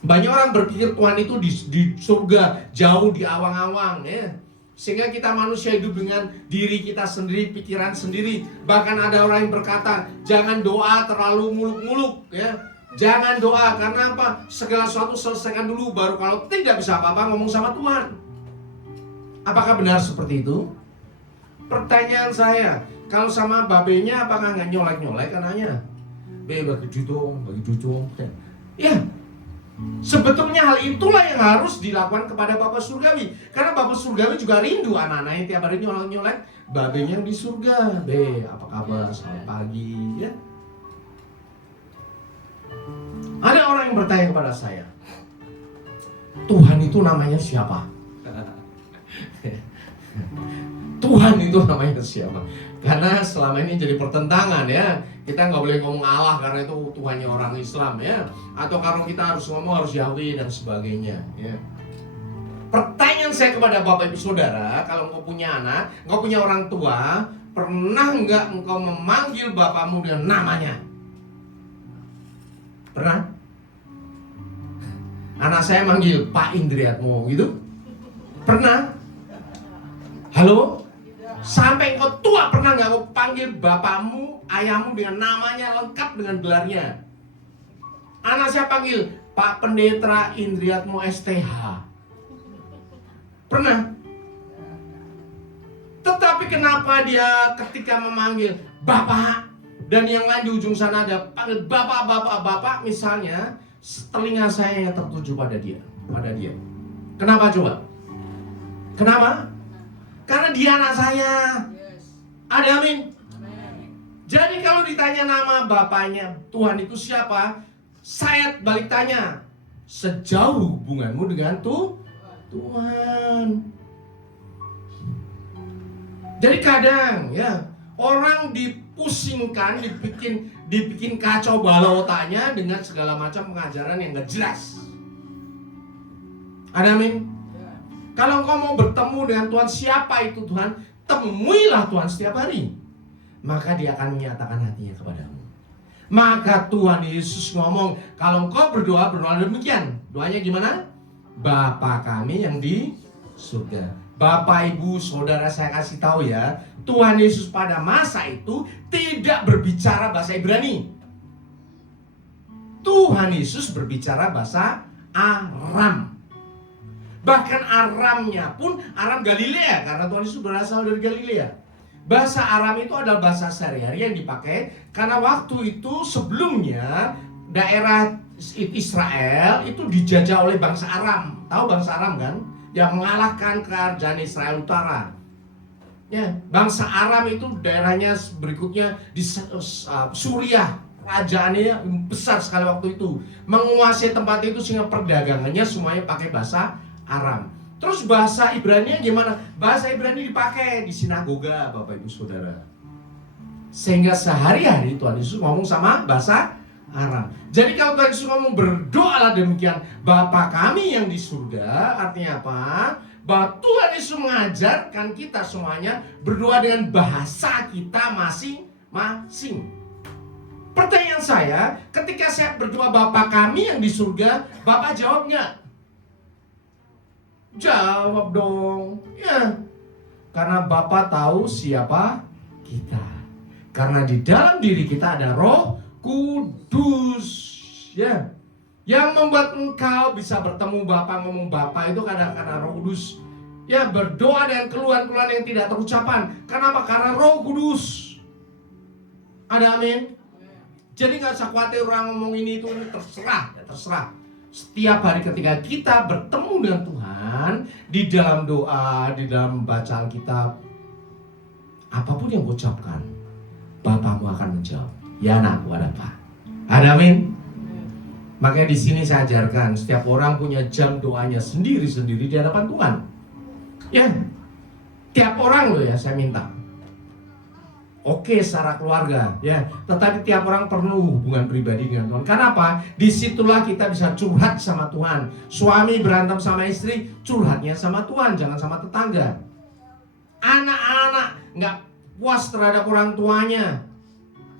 Banyak orang berpikir Tuhan itu di surga, jauh di awang-awang, ya. Sehingga kita manusia hidup dengan diri kita sendiri, pikiran sendiri. Bahkan ada orang yang berkata, jangan doa terlalu muluk-muluk, ya. Jangan doa, karena apa? Segala sesuatu selesaikan dulu, baru kalau tidak bisa apa-apa ngomong sama Tuhan. Apakah benar seperti itu? Pertanyaan saya, kalau sama babenya apakah nggak nyolek-nyolek anaknya? Bagi duit dong. Ya, sebetulnya hal itulah yang harus dilakukan kepada Bapa Surgawi. Karena Bapa Surgawi juga rindu anak-anaknya tiap hari nyolek-nyolek babenya yang di surga. Apa kabar? Selamat pagi, ya. Ada orang yang bertanya kepada saya, Tuhan itu namanya siapa? Tuhan itu namanya siapa? Karena selama ini jadi pertentangan, ya. Kita nggak boleh ngomong Allah karena itu Tuhannya orang Islam, ya. Atau kalau kita harus ngomong harus Yahweh dan sebagainya, ya. Pertanyaan saya kepada Bapak Ibu Saudara, kalau engkau punya anak, engkau punya orang tua, pernah nggak engkau memanggil bapakmu dengan namanya? Pernah? Anak saya manggil Pak Indriatmo gitu? Pernah? Halo? Sampai engkau tua pernah nggak kau panggil bapakmu, ayahmu dengan namanya lengkap dengan gelarnya? Anak saya panggil Pak Pendeta Indriatmo STH. Pernah? Tetapi kenapa dia ketika memanggil Bapak, dan yang lain di ujung sana ada panggil bapak misalnya, telinga saya yang tertuju pada dia. Kenapa coba? Kenapa? Karena dia anak saya. Ada amin? Jadi kalau ditanya nama bapaknya Tuhan itu siapa, saya balik tanya, sejauh hubunganmu dengan Tuhan. Jadi kadang, ya, orang dipusingkan, dibikin kacau balau otaknya dengan segala macam pengajaran yang gak jelas. Ada amin? Kalau engkau mau bertemu dengan Tuhan, siapa itu Tuhan? Temuilah Tuhan setiap hari. Maka dia akan menyatakan hatinya kepadamu. Maka Tuhan Yesus ngomong, kalau engkau berdoa demikian. Doanya gimana? Bapa kami yang di surga. Bapak, Ibu, Saudara, saya kasih tahu ya, Tuhan Yesus pada masa itu tidak berbicara bahasa Ibrani. Tuhan Yesus berbicara bahasa Aram. Bahkan Aramnya pun Aram Galilea, karena Tuhan Yesus berasal dari Galilea. Bahasa Aram itu adalah bahasa sehari-hari yang dipakai karena waktu itu sebelumnya daerah Israel itu dijajah oleh bangsa Aram. Tahu bangsa Aram kan? Yang mengalahkan kerajaan Israel Utara. Ya, bangsa Aram itu daerahnya berikutnya di Suriah. Kerajaannya besar sekali waktu itu. Menguasai tempat itu sehingga perdagangannya semuanya pakai bahasa Aram. Terus bahasa Ibrani gimana? Bahasa Ibrani dipakai di sinagoga, Bapak Ibu Saudara. Sehingga sehari-hari Tuhan Yesus ngomong sama bahasa Aram. Jadi kalau Tuhan Yesus ngomong berdoalah demikian, Bapa kami yang di surga, artinya apa? Bahwa Tuhan Yesus mengajarkan kita semuanya berdoa dengan bahasa kita masing-masing. Pertanyaan saya, ketika saya berdoa Bapa kami yang di surga, Bapak jawabnya? Jawab dong. Ya. Karena Bapa tahu siapa kita. Karena di dalam diri kita ada Roh Kudus, ya, yang membuat engkau bisa bertemu Bapa, ngomong Bapa itu karena Roh Kudus. Ya, berdoa dengan keluhan-keluhan yang tidak terucapan. Kenapa? Karena Roh Kudus. Ada amin? Jadi gak usah khawatir orang ngomong ini itu, terserah, ya terserah. Setiap hari ketika kita bertemu dengan Tuhan, di dalam doa, di dalam bacaan kitab, apapun yang ucapkan, Bapamu akan menjawab. Ya anakku, ada apa? Ada amin? Makanya di sini saya ajarkan, setiap orang punya jam doanya sendiri-sendiri di hadapan Tuhan. Ya, tiap orang loh ya saya minta. Oke, secara keluarga, ya. Tetapi tiap orang perlu hubungan pribadi dengan Tuhan. Kenapa? Disitulah kita bisa curhat sama Tuhan. Suami berantem sama istri, curhatnya sama Tuhan, jangan sama tetangga. Anak-anak nggak puas terhadap orang tuanya,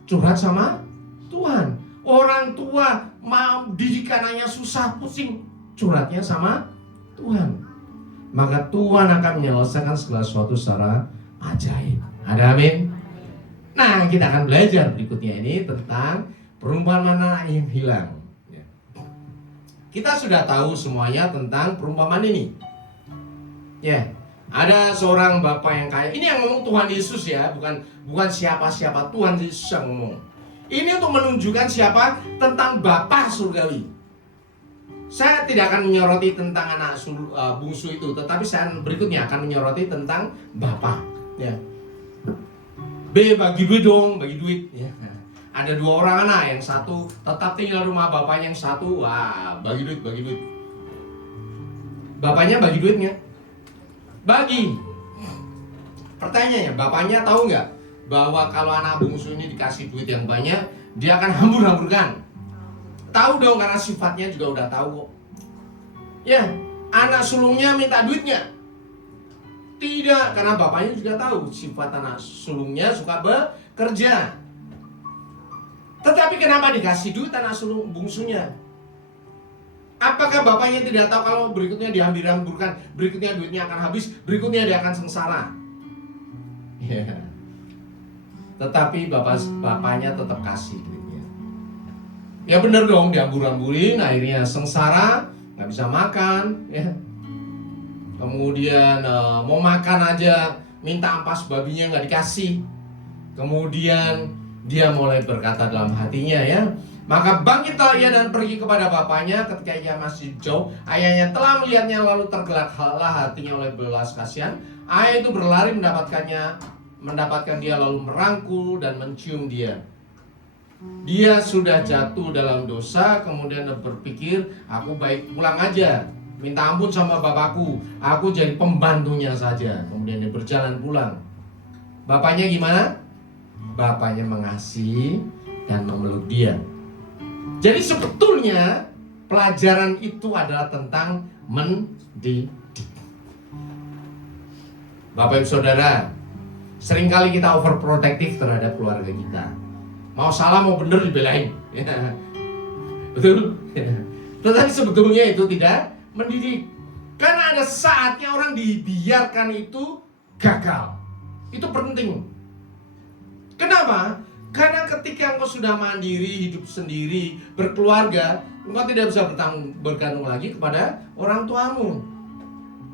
curhat sama Tuhan. Orang tua mau didikan anaknya susah, pusing, curhatnya sama Tuhan. Maka Tuhan akan menyelesaikan segala sesuatu secara ajaib. Ada amin? Nah, kita akan belajar berikutnya ini tentang perumpamaan anak yang hilang. Kita sudah tahu semuanya tentang perumpamaan ini. Ya, ada seorang bapak yang kaya. Ini yang ngomong Tuhan Yesus ya, bukan siapa-siapa, Tuhan Yesus yang ngomong. Ini untuk menunjukkan siapa tentang Bapa surgawi. Saya tidak akan menyoroti tentang anak bungsu itu, tetapi saya berikutnya akan menyoroti tentang Bapa. Ya. B, bagi duit dong, bagi duit. Ya. Ada dua orang anak, yang satu tetap tinggal rumah bapaknya, yang satu bagi duit, bagi duit. Bapaknya bagi duitnya, bagi. Pertanyaannya, bapaknya tahu nggak bahwa kalau anak bungsu ini dikasih duit yang banyak, dia akan hambur-hamburkan? Tahu dong, karena sifatnya juga udah tahu kok. Ya, anak sulungnya minta duitnya. Tidak, karena bapaknya juga tahu sifat anak sulungnya suka bekerja. Tetapi kenapa dikasih duit anak sulung bungsunya? Apakah bapaknya tidak tahu kalau berikutnya dihambur-hamburkan, berikutnya duitnya akan habis, berikutnya dia akan sengsara? Ya. Tetapi bapaknya tetap kasih duitnya. Ya bener dong, dihambur-hamburin, akhirnya sengsara, nggak bisa makan, ya. Kemudian mau makan aja, minta ampas babinya nggak dikasih. Kemudian dia mulai berkata dalam hatinya, ya, maka bangkitlah ia dan pergi kepada bapaknya. Ketika ia masih jauh, ayahnya telah melihatnya, lalu tergeraklah hatinya oleh belas kasihan. Ayah itu berlari mendapatkan dia, lalu merangkul dan mencium dia. Dia sudah jatuh dalam dosa, kemudian berpikir, aku baik pulang aja, minta ampun sama bapakku, aku jadi pembantunya saja. Kemudian dia berjalan pulang. Bapaknya gimana? Bapaknya mengasihi dan memeluk dia. Jadi sebetulnya pelajaran itu adalah tentang mendidik. Bapak Ibu Saudara, seringkali kita overprotective terhadap keluarga kita. Mau salah mau benar dibelain, ya. Betul? Tetapi sebetulnya itu tidak mendidik. Karena ada saatnya orang dibiarkan itu gagal. Itu penting. Kenapa? Karena ketika engkau sudah mandiri, hidup sendiri, berkeluarga, engkau tidak bisa bergantung lagi kepada orang tuamu.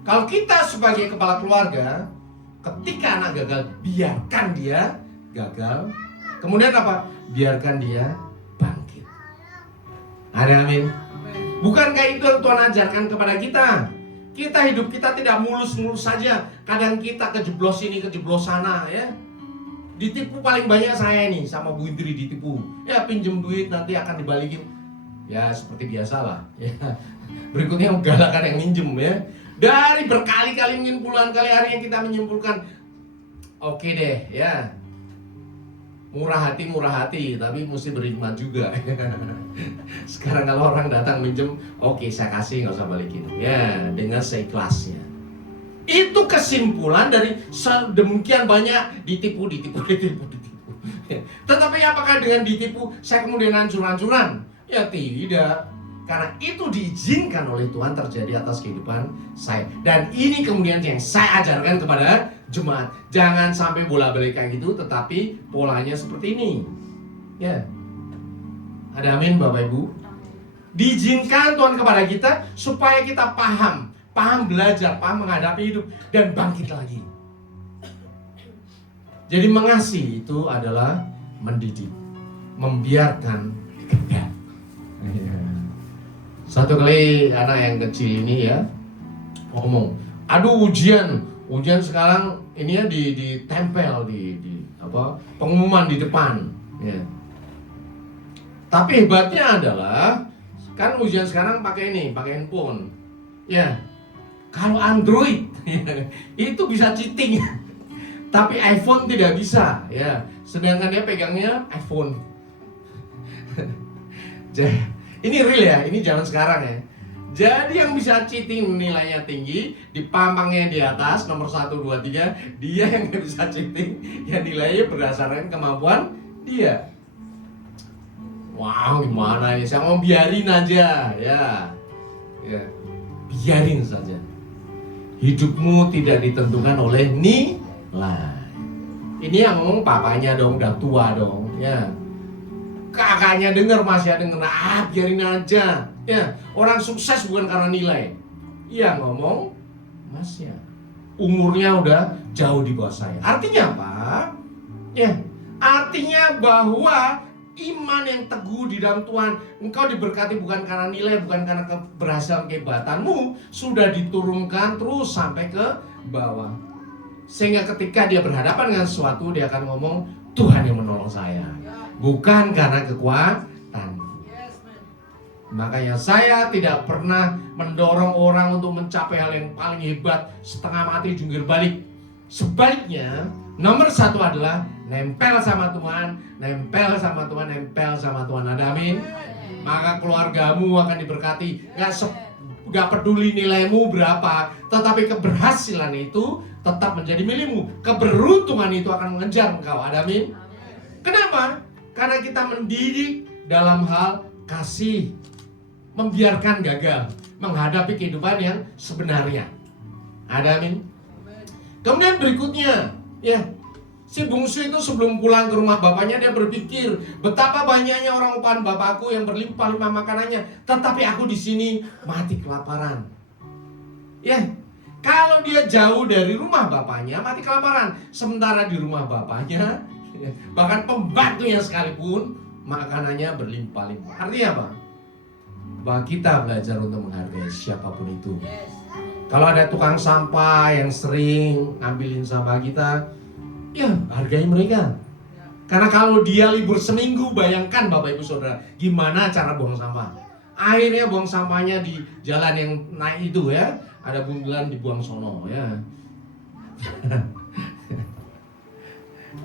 Kalau kita sebagai kepala keluarga, ketika anak gagal, biarkan dia gagal. Kemudian apa? Biarkan dia bangkit. Ada amin? Bukankah itu yang Tuhan ajarkan kepada kita? Kita hidup kita tidak mulus-mulus saja. Kadang kita kejeblos ini, kejeblos sana, ya. Ditipu paling banyak saya ini sama Bu Indri, ditipu. Ya, pinjem duit nanti akan dibalikin. Ya seperti biasalah, ya. Berikutnya menggalakkan yang minjem, ya. Dari berkali-kali, mungkin puluhan kali hari yang kita menyimpulkan, oke deh, ya. Murah hati, tapi mesti berhikmat juga. Sekarang kalau orang datang minjem, oke, saya kasih, nggak usah balikin. Ya, dengan seikhlasnya. Itu kesimpulan dari sedemikian banyak ditipu. Tetapi apakah dengan ditipu saya kemudian hancur-hancuran? Ya tidak. Karena itu diizinkan oleh Tuhan terjadi atas kehidupan saya. Dan ini kemudian yang saya ajarkan kepada jemaat. Jangan sampai bola-balik kayak gitu, tetapi polanya seperti ini. Ya. Ada amin Bapak Ibu? Diizinkan Tuhan kepada kita supaya kita paham belajar, paham menghadapi hidup dan bangkit lagi. Jadi mengasihi itu adalah mendidik, membiarkan gagal. Satu kali anak yang kecil ini ya ngomong, aduh ujian sekarang ini ya ditempel di apa pengumuman di depan. Ya. Tapi hebatnya adalah kan ujian sekarang pakai handphone. Ya, kalau Android itu bisa cheating, tapi iPhone tidak bisa. Ya, sedangkan dia pegangnya iPhone. Ini real ya, ini zaman sekarang ya. Jadi yang bisa cheating nilainya tinggi, dipampangnya di atas nomor 1, 2, 3, dia yang nggak bisa cheating, yang nilainya berdasarkan kemampuan dia. Wow, gimana ini? Saya mau biarin aja, ya. Biarin saja. Hidupmu tidak ditentukan oleh nilai. Ini yang ngomong papanya dong, udah tua dong, ya. Kakaknya dengar, masih denger, biarin aja. Ya, orang sukses bukan karena nilai. Iya ngomong, masnya umurnya udah jauh di bawah saya. Artinya apa? Ya, artinya bahwa iman yang teguh di dalam Tuhan, engkau diberkati bukan karena nilai, bukan karena keberhasilan kehebatanmu, sudah diturunkan terus sampai ke bawah. Sehingga ketika dia berhadapan dengan sesuatu, dia akan ngomong, Tuhan yang menolong saya, bukan karena kekuatan. Makanya saya tidak pernah mendorong orang untuk mencapai hal yang paling hebat, setengah mati jungkir balik. Sebaliknya, nomor 1 adalah nempel sama Tuhan, nempel sama Tuhan, nempel sama Tuhan. Ada amin? Maka keluargamu akan diberkati. Gak peduli nilaimu berapa, tetapi keberhasilan itu tetap menjadi milikmu. Keberuntungan itu akan mengejar engkau. Ada amin? Kenapa? Karena kita mendidik dalam hal kasih, membiarkan gagal, menghadapi kehidupan yang sebenarnya. Ada amin? Kemudian berikutnya, ya, si bungsu itu sebelum pulang ke rumah bapaknya, dia berpikir, betapa banyaknya orang upahan bapakku yang berlimpah-limpah makanannya, tetapi aku di sini mati kelaparan. Ya, kalau dia jauh dari rumah bapaknya, mati kelaparan. Sementara di rumah bapaknya, bahkan pembantunya sekalipun, makanannya berlimpah-limpah. Artinya apa? Bahwa kita belajar untuk menghargai siapapun itu. Kalau ada tukang sampah yang sering ngambilin sampah kita, ya hargai mereka. Karena kalau dia libur seminggu, bayangkan Bapak Ibu Saudara, gimana cara buang sampah. Akhirnya buang sampahnya di jalan yang naik itu ya, ada bundelan dibuang sono ya.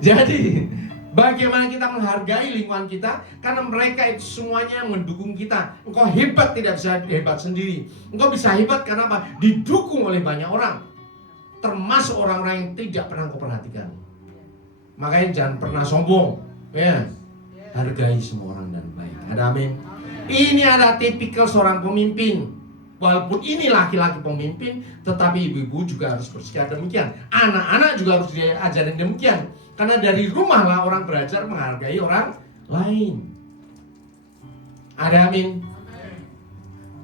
Jadi bagaimana kita menghargai lingkungan kita, karena mereka itu semuanya mendukung kita. Engkau hebat tidak bisa hebat sendiri. Engkau bisa hebat karena apa? Didukung oleh banyak orang, termasuk orang-orang yang tidak pernah kau perhatikan. Makanya jangan pernah sombong, ya. Hargai semua orang dan baik. Ada amin? Ini ada tipikal seorang pemimpin. Walaupun ini laki-laki pemimpin, tetapi ibu-ibu juga harus bersikap demikian. Anak-anak juga harus diajarin demikian. Karena dari rumah lah orang belajar menghargai orang lain. Ada amin?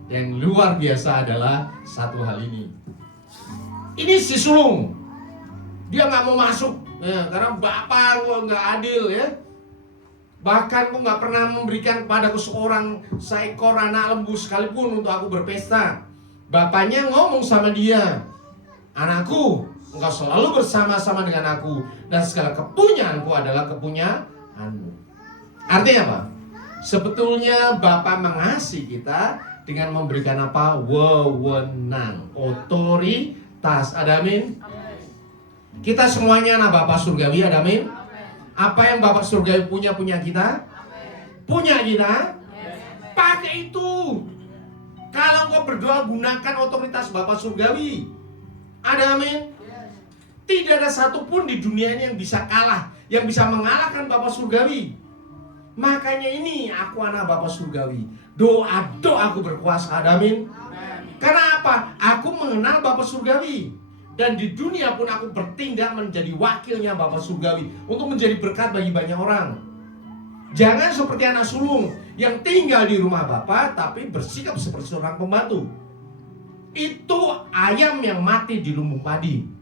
Yang luar biasa adalah satu hal ini. Ini si sulung, dia nggak mau masuk, ya, karena bapak gua nggak adil ya. Bahkan aku nggak pernah memberikan kepadaku seekor anak lembu sekalipun untuk aku berpesta. Bapaknya ngomong sama dia, anakku, engkau selalu bersama-sama dengan aku, dan segala kepunyaanku adalah kepunyaanmu. Artinya apa? Sebetulnya Bapak mengasihi kita dengan memberikan apa? Wewenang, otoritas. Ada amin? Kita semuanya anak Bapak surgawi. Ada amin? Apa yang Bapak surgawi punya kita? Punya kita? Pakai itu. Kalau engkau berdoa, gunakan otoritas Bapak surgawi. Ada amin? Tidak ada satupun di dunia ini yang bisa kalah, yang bisa mengalahkan Bapak surgawi. Makanya ini aku anak Bapak surgawi. Doa-doaku berkuasa. Ada amin? Karena apa? Aku mengenal Bapak surgawi. Dan di dunia pun aku bertindak menjadi wakilnya Bapa Surgawi untuk menjadi berkat bagi banyak orang. Jangan seperti anak sulung yang tinggal di rumah Bapa tapi bersikap seperti seorang pembantu. Itu ayam yang mati di lumbung padi.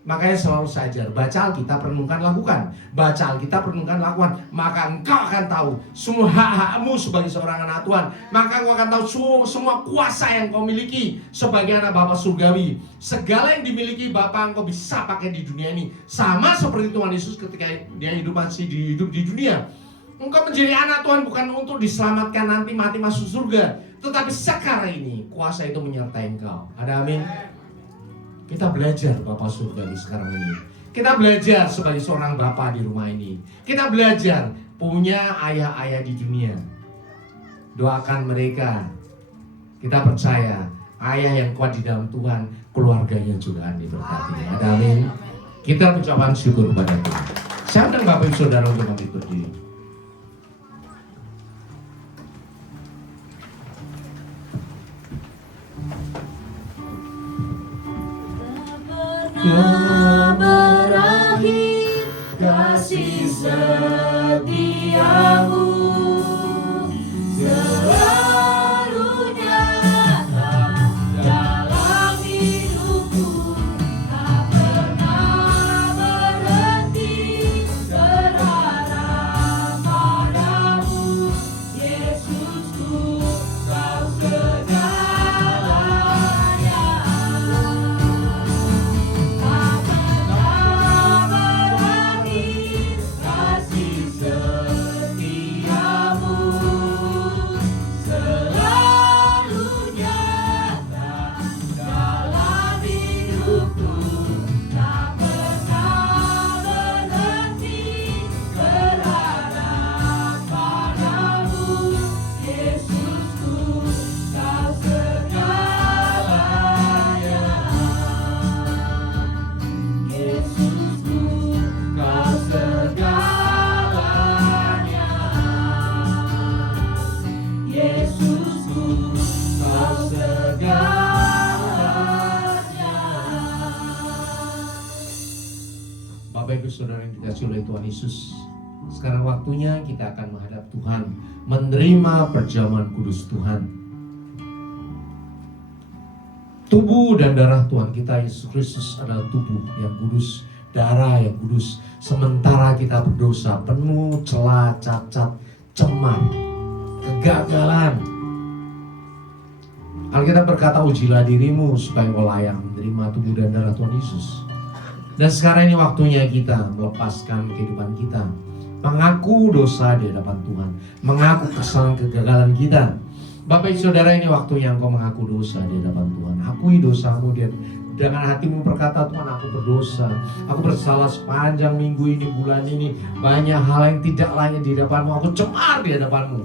Makanya selalu saya ajar, baca Alkitab, renungkan, lakukan. Baca Alkitab, renungkan, lakukan. Maka engkau akan tahu semua hak-hakmu sebagai seorang anak Tuhan. Maka engkau akan tahu semua kuasa yang kau miliki sebagai anak Bapa Surgawi. Segala yang dimiliki Bapa engkau bisa pakai di dunia ini. Sama seperti Tuhan Yesus ketika dia masih hidup di dunia. Engkau menjadi anak Tuhan bukan untuk diselamatkan nanti mati masuk surga, tetapi sekarang ini kuasa itu menyertai engkau. Ada amin? Kita belajar Bapak Surgawi sekarang ini. Kita belajar sebagai seorang Bapak di rumah ini. Kita belajar punya ayah-ayah di dunia. Doakan mereka. Kita percaya ayah yang kuat di dalam Tuhan, keluarganya juga diberkati. Ada amin? Kita mengucapkan syukur kepada Tuhan. Saya undang Bapak Ibu Saudara untuk bangkit berdiri. Berakhir kasih setiamu, selalu nyata dalam hidupku, tak pernah berhenti berharap padamu, Yesusku, kau segalanya. Bapak Ibu Saudara yang dikasihi oleh Tuhan Yesus, sekarang waktunya kita akan menghadap Tuhan, menerima perjamuan kudus Tuhan. Tubuh dan darah Tuhan kita Yesus Kristus adalah tubuh yang kudus, darah yang kudus. Sementara kita berdosa, penuh celah, cacat, cemar, kegagalan. Alkitab berkata, ujilah dirimu supaya engkau layak menerima tubuh dan darah Tuhan Yesus. Dan sekarang ini waktunya kita melepaskan kehidupan kita, mengaku dosa di hadapan Tuhan, mengaku kesalahan kegagalan kita. Bapak Ibu Saudara, ini waktunya engkau mengaku dosa di hadapan Tuhan. Akui dosamu dengan hatimu, berkata, Tuhan, aku berdosa, aku bersalah sepanjang minggu ini, bulan ini, banyak hal yang tidak layak di hadapanmu, aku cemar di hadapanmu.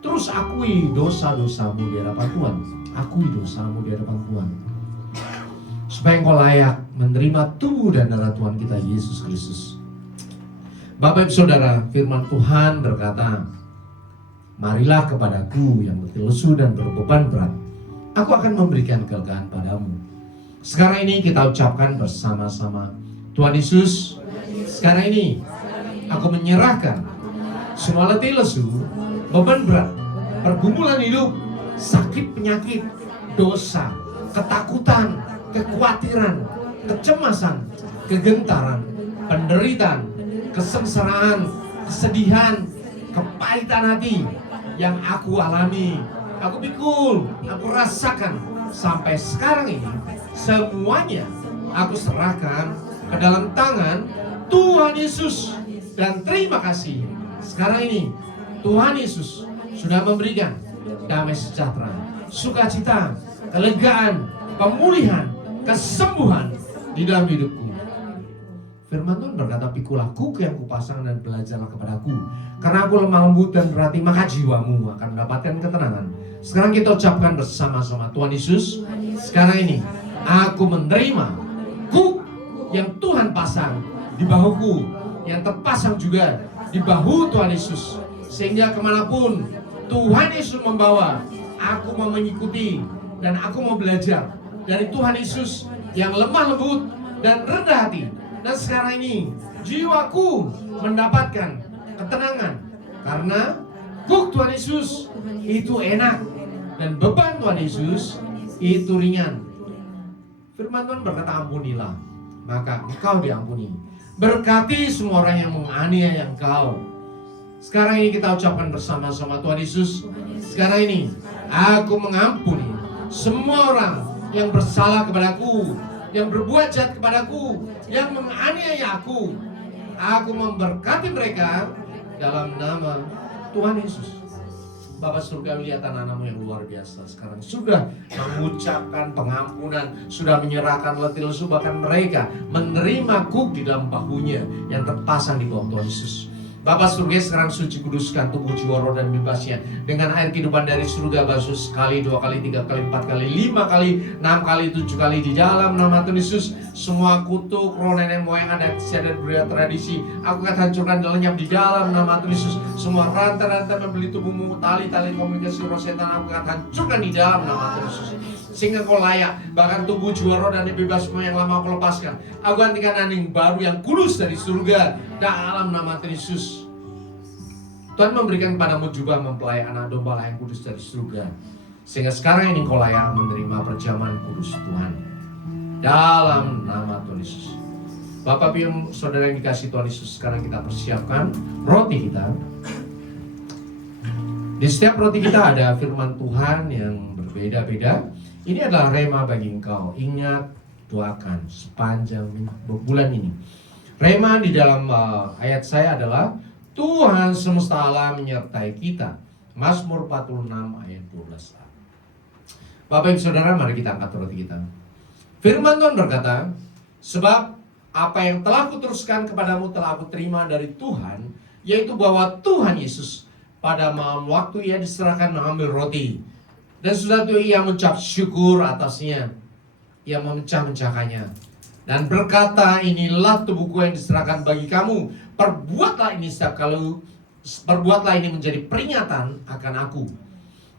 Terus akui dosa-dosamu di hadapan Tuhan. Akui dosamu di hadapan Tuhan, supaya engkau layak menerima tubuh dan darah Tuhan kita Yesus Kristus. Bapak Ibu Saudara, firman Tuhan berkata, marilah kepadaku yang letih lesu dan berbeban berat, aku akan memberikan kelegaan padamu. Sekarang ini kita ucapkan bersama-sama, Tuhan Yesus, sekarang ini aku menyerahkan semua letih lesu, beban berat, pergumulan hidup, sakit penyakit, dosa, ketakutan, kekhawatiran, kecemasan, kegentaran, penderitaan, kesengsaraan, kesedihan, kepahitan hati yang aku alami, aku pikul, aku rasakan sampai sekarang ini, semuanya aku serahkan ke dalam tangan Tuhan Yesus. Dan terima kasih, sekarang ini Tuhan Yesus sudah memberikan damai sejahtera, sukacita, kelegaan, pemulihan, kesembuhan di dalam hidupku. Firman Tuhan berkata, pikul aku yang kupasang dan belajarlah kepadaku, karena aku lemah lembut dan berhati, maka jiwamu akan mendapatkan ketenangan. Sekarang kita ucapkan bersama-sama, Tuhan Yesus, sekarang ini aku menerima kuk yang Tuhan pasang di bahuku, yang terpasang juga di bahu Tuhan Yesus, sehingga kemanapun Tuhan Yesus membawa, aku mau mengikuti dan aku mau belajar dari Tuhan Yesus yang lemah lembut dan rendah hati. Dan sekarang ini jiwaku mendapatkan ketenangan karena kuk Tuhan Yesus itu enak dan beban Tuhan Yesus itu ringan. Firman Tuhan berkata, ampunilah, maka engkau diampuni. Berkati semua orang yang menganiaya engkau. Sekarang ini kita ucapkan bersama-sama, Tuhan Yesus, sekarang ini aku mengampuni semua orang yang bersalah kepadaku, yang berbuat jahat kepadaku, yang menganiaya aku. Aku memberkati mereka dalam nama Tuhan Yesus. Bapa surga, lihat anak-anakmu yang luar biasa sekarang sudah mengucapkan pengampunan, sudah menyerahkan letih lesu, bahkan mereka menerima kuk di dalam bahunya yang terpasang di bawah Tuhan Yesus. Bapa surga, sekarang suci kuduskan tubuh, jiwa, roh dan bebasnya dengan air kehidupan dari surga, basuh sekali, 2 kali, 3 kali, 4 kali, 5 kali, 6 kali, 7 kali di dalam nama Tuhan Yesus. Semua kutuk roh nenek moyang, adat istiadat, budaya, tradisi, aku akan hancurkan dan lenyap di dalam nama Tuhan Yesus. Semua rantai-rantai membeli tubuhmu, tali-tali komunikasi roh setan, aku akan hancurkan di dalam nama Tuhan Yesus. Sehingga kau layak, bahkan tubuh, jiwa, roh dan bebasmu yang lama aku lepaskan. Aku gantikan hening baru yang kudus dari surga dalam nama Tuhan Yesus. Tuhan memberikan kepadamu jubah mempelai anak domba yang kudus dari surga, sehingga sekarang ini kau layak menerima perjamuan kudus Tuhan dalam nama Tuhan Yesus. Bapak Ibu saudara yang dikasih Tuhan Yesus, sekarang kita persiapkan roti kita. Di setiap roti kita ada firman Tuhan yang berbeda-beda. Ini adalah rema bagi engkau. Ingat, doakan sepanjang bulan ini. Rema di dalam ayat saya adalah Tuhan semesta alam menyertai kita. Mazmur 46 ayat 12a. Bapak Ibu Saudara, mari kita angkat roti kita. Firman Tuhan berkata, sebab apa yang telah kuteruskan kepadamu telah aku terima dari Tuhan, yaitu bahwa Tuhan Yesus pada malam waktu ia diserahkan mengambil roti, dan sudah itu ia mengucap syukur atasnya. Ia memecah-mecahkannya dan berkata, inilah tubuhku yang diserahkan bagi kamu. Perbuatlah ini setiap kali, perbuatlah ini menjadi peringatan akan aku.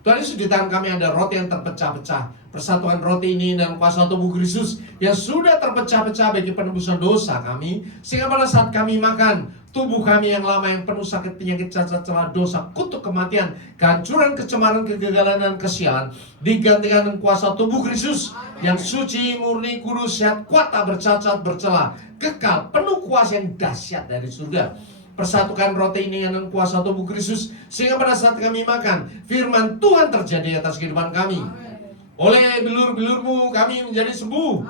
Tuhan Yesus, di tangan kami ada roti yang terpecah-pecah. Persatuan roti ini dan kuasa tubuh Kristus yang sudah terpecah-pecah bagi penebusan dosa kami, sehingga pada saat kami makan, tubuh kami yang lama yang penuh sakit, penyakit, cacat, celah, dosa, kutuk kematian, kehancuran, kecemaran, kegagalan dan kesialan digantikan dengan kuasa tubuh Kristus yang suci, murni, kudus, sehat, kuat, tak bercacat, bercela, kekal, penuh kuasa yang dahsyat dari surga. Persatukan roti ini dengan kuasa tubuh Kristus, sehingga pada saat kami makan, firman Tuhan terjadi atas kehidupan kami. Oleh bilur-bilurmu kami menjadi sembuh.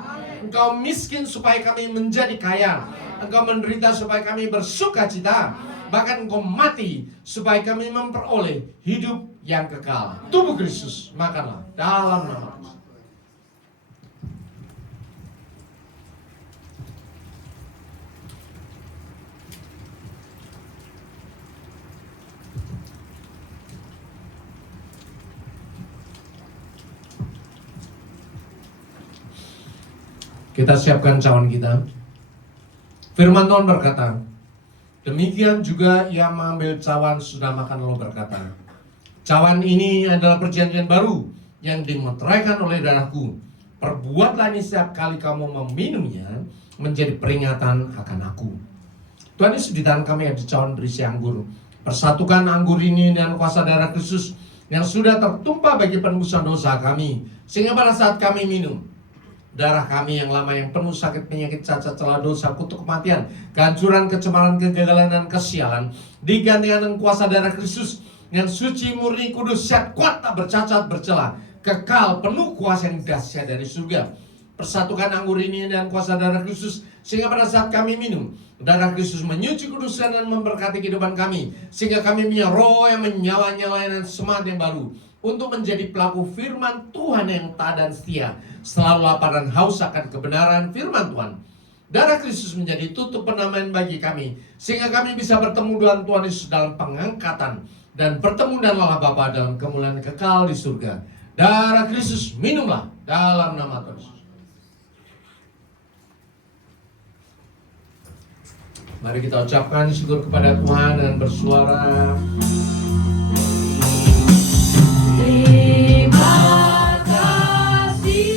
Engkau miskin supaya kami menjadi kaya. Engkau menderita supaya kami bersuka cita. Bahkan engkau mati supaya kami memperoleh hidup yang kekal. Tubuh Kristus, makanlah dalam nama Tuhan. Kita siapkan cawan kita. Firman Tuhan berkata, demikian juga ia mengambil cawan sudah makan lalu berkata, cawan ini adalah perjanjian baru yang dimeteraikan oleh darahku. Perbuatlah ini setiap kali kamu meminumnya menjadi peringatan akan aku. Tuhan Yesus, di tangan kami ada cawan berisi anggur. Persatukan anggur ini dengan kuasa darah Kristus yang sudah tertumpah bagi penebusan dosa kami, sehingga pada saat kami minum, darah kami yang lama yang penuh sakit, penyakit, cacat, celah, dosa, kutuk kematian, kehancuran, kecemaran, kegagalan dan kesialan digantikan dengan kuasa darah Kristus yang suci, murni, kudus, sehat, kuat, tak bercacat, bercela, kekal, penuh kuasa yang dahsyat dari surga. Persatukan anggur ini dengan kuasa darah Kristus, sehingga pada saat kami minum, darah Kristus menyuci, kuduskan dan memberkati kehidupan kami, sehingga kami punya roh yang menyala-nyala dan semangat yang baru untuk menjadi pelaku firman Tuhan yang taat dan setia, selalu lapar dan haus akan kebenaran firman Tuhan. Darah Kristus menjadi tutup penamaian bagi kami, sehingga kami bisa bertemu dengan Tuhan Yesus dalam pengangkatan dan bertemu dengan Allah Bapa dalam kemuliaan kekal di surga. Darah Kristus, minumlah dalam nama Tuhan Yesus. Mari kita ucapkan syukur kepada Tuhan dan bersuara. Terima kasih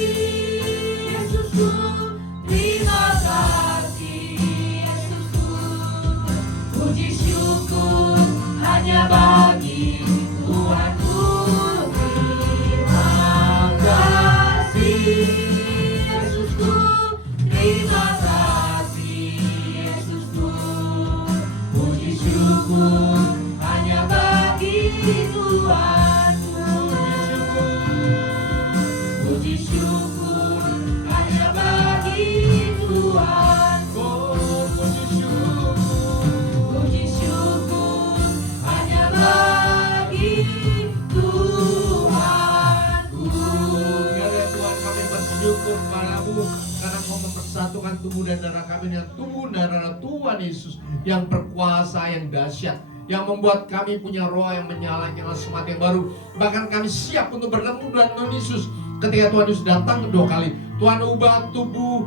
mempersiapkan tubuh dan darah kami dengan tubuh dan darah Tuhan Yesus yang berkuasa, yang dahsyat, yang membuat kami punya roh yang menyala-nyala semangat yang baru. Bahkan kami siap untuk bertemu dengan Tuhan Yesus ketika Tuhan Yesus datang kedua kali. Tuhan ubah tubuh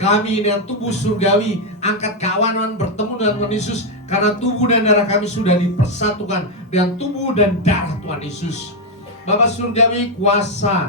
kami dengan tubuh surgawi, angkat kawanan bertemu dengan Tuhan Yesus, karena tubuh dan darah kami sudah dipersatukan dengan tubuh dan darah Tuhan Yesus. Bapa surgawi, kuasa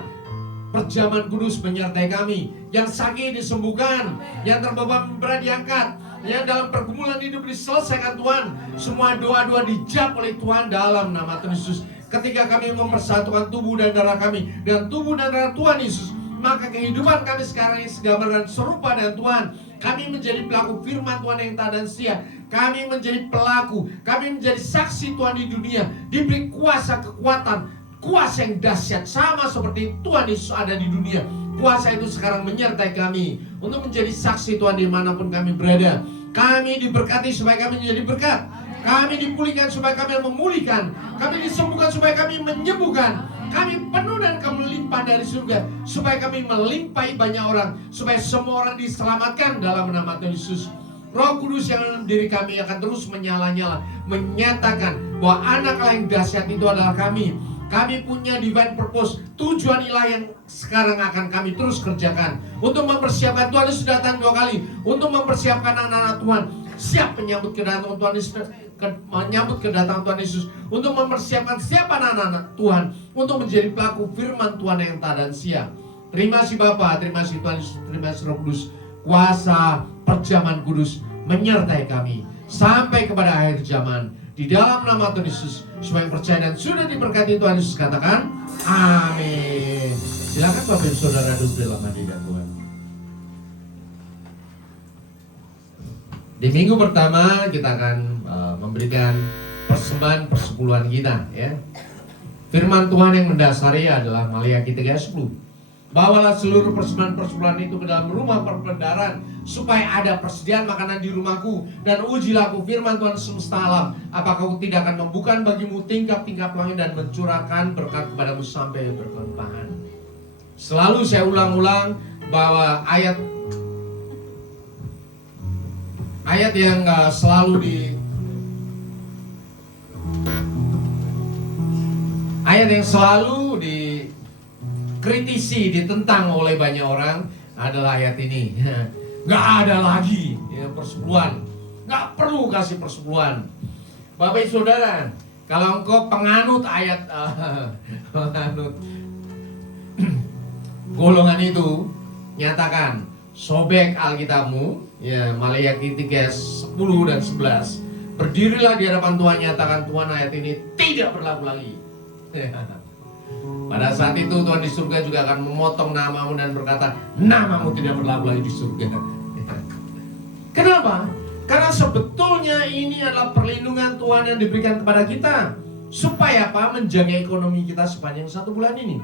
perjamuan kudus menyertai kami. Yang sakit disembuhkan, yang terbeban berat diangkat, yang dalam pergumulan hidup diselesaikan Tuhan. Semua doa-doa dijawab oleh Tuhan dalam nama Tuhan Yesus. Ketika kami mempersatukan tubuh dan darah kami dengan tubuh dan darah Tuhan Yesus, maka kehidupan kami sekarang ini segambar dan serupa dengan Tuhan. Kami menjadi pelaku firman Tuhan yang tak dan sia. Kami menjadi pelaku, kami menjadi saksi Tuhan di dunia. Diberi kuasa kekuatan, kuasa yang dahsyat, sama seperti Tuhan Yesus ada di dunia. Kuasa itu sekarang menyertai kami untuk menjadi saksi Tuhan dimanapun kami berada. Kami diberkati supaya kami menjadi berkat. Kami dipulihkan supaya kami memulihkan. Kami disembuhkan supaya kami menyembuhkan. Kami penuh dan kemelimpahan dari surga supaya kami melimpahi banyak orang, supaya semua orang diselamatkan dalam nama Tuhan Yesus. Roh Kudus yang dalam diri kami akan terus menyala-nyala, menyatakan bahwa anak Allah yang dahsyat itu adalah kami. Kami punya divine purpose, tujuan ilahi yang sekarang akan kami terus kerjakan untuk mempersiapkan Tuhan Yesus datang dua kali, untuk mempersiapkan anak-anak Tuhan siap menyambut kedatangan Tuhan Yesus, Tuhan Yesus, untuk mempersiapkan siapa anak-anak Tuhan untuk menjadi pelaku firman Tuhan yang tak dan sia. Terima kasih Bapa, terima kasih Tuhan Yesus, terima kasih Roh Kudus. Kuasa perjamuan kudus menyertai kami sampai kepada akhir zaman. Di dalam nama Tuhan Yesus, supaya percaya dan sudah diberkati Tuhan Yesus, katakan amin. Silakan Bapak Ibu Saudara duduk dalam hadirat Tuhan. Di minggu pertama kita akan memberikan persembahan persepuluhan kita, ya. Firman Tuhan yang mendasari adalah Maliaki 3:10. Bawalah seluruh persembahan itu ke dalam rumah perbendaharaan, supaya ada persediaan makanan di rumahku, dan ujilah aku firman Tuhan semesta alam, apakah aku tidak akan membuka bagimu tingkap-tingkap langit dan mencurahkan berkat kepadamu sampai berkelimpahan. Selalu saya ulang-ulang bahwa ayat yang selalu dikritisi, ditentang oleh banyak orang adalah ayat ini. Nggak ada lagi ya, persepuluhan, nggak perlu kasih persepuluhan. Bapak Ibu Saudara, kalau engkau penganut ayat penganut golongan itu, nyatakan, sobek Alkitabmu, ya, Maliaki 3:10 dan 11. Berdirilah di hadapan Tuhan, nyatakan Tuhan ayat ini tidak berlaku lagi. Pada saat itu Tuhan di surga juga akan memotong namamu dan berkata, namamu tidak berlaku lagi di surga. Kenapa? Karena sebetulnya ini adalah perlindungan Tuhan yang diberikan kepada kita, supaya apa? Menjaga ekonomi kita sepanjang 1 bulan ini.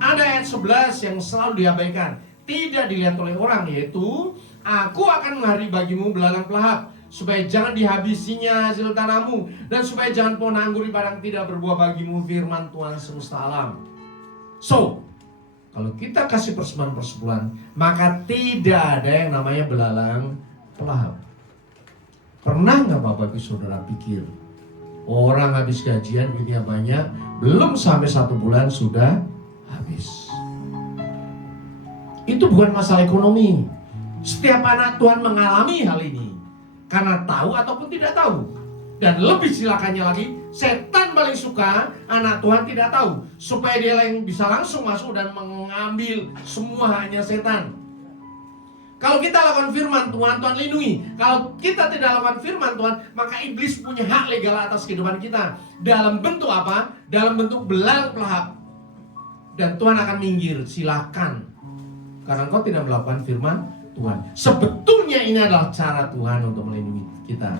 Ada ayat 11 yang selalu diabaikan, tidak dilihat oleh orang, yaitu aku akan menghari bagimu belalang pelahap, supaya jangan dihabisinya hasil tanahmu, dan supaya jangan pohon anggur di padang tidak berbuah bagimu, firman Tuhan semesta alam. So, kalau kita kasih persepuluhan, maka tidak ada yang namanya belalang pelahap. Pernah nggak Bapak Ibu Saudara pikir, orang habis gajian duitnya banyak, belum sampai 1 bulan sudah habis? Itu bukan masalah ekonomi. Setiap anak Tuhan mengalami hal ini, karena tahu ataupun tidak tahu. Dan lebih silakannya lagi, setan paling suka anak Tuhan tidak tahu, supaya dia bisa langsung masuk dan mengambil semua hanya setan. Kalau kita lakukan firman Tuhan, Tuhan lindungi. Kalau kita tidak lakukan firman Tuhan, maka iblis punya hak legal atas kehidupan kita. Dalam bentuk apa? Dalam bentuk belalang pelahap. Dan Tuhan akan minggir, silakan. Karena engkau tidak melakukan firman Tuhan. Sebetulnya ini adalah cara Tuhan untuk melindungi kita.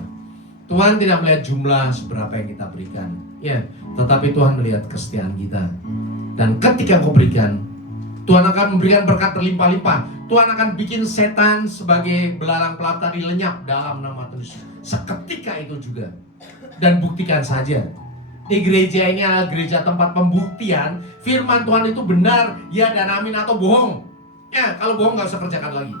Tuhan tidak melihat jumlah seberapa yang kita berikan, ya, tetapi Tuhan melihat kesetiaan kita. Dan ketika kau berikan, Tuhan akan memberikan berkat berlimpah-limpah. Tuhan akan bikin setan sebagai belalang pelahap tadi lenyap dalam nama Tuhan. Seketika itu juga. Dan buktikan saja. Di gereja ini adalah gereja tempat pembuktian firman Tuhan itu benar, ya dan amin, atau bohong. Ya, kalau bohong nggak usah kerjakan lagi.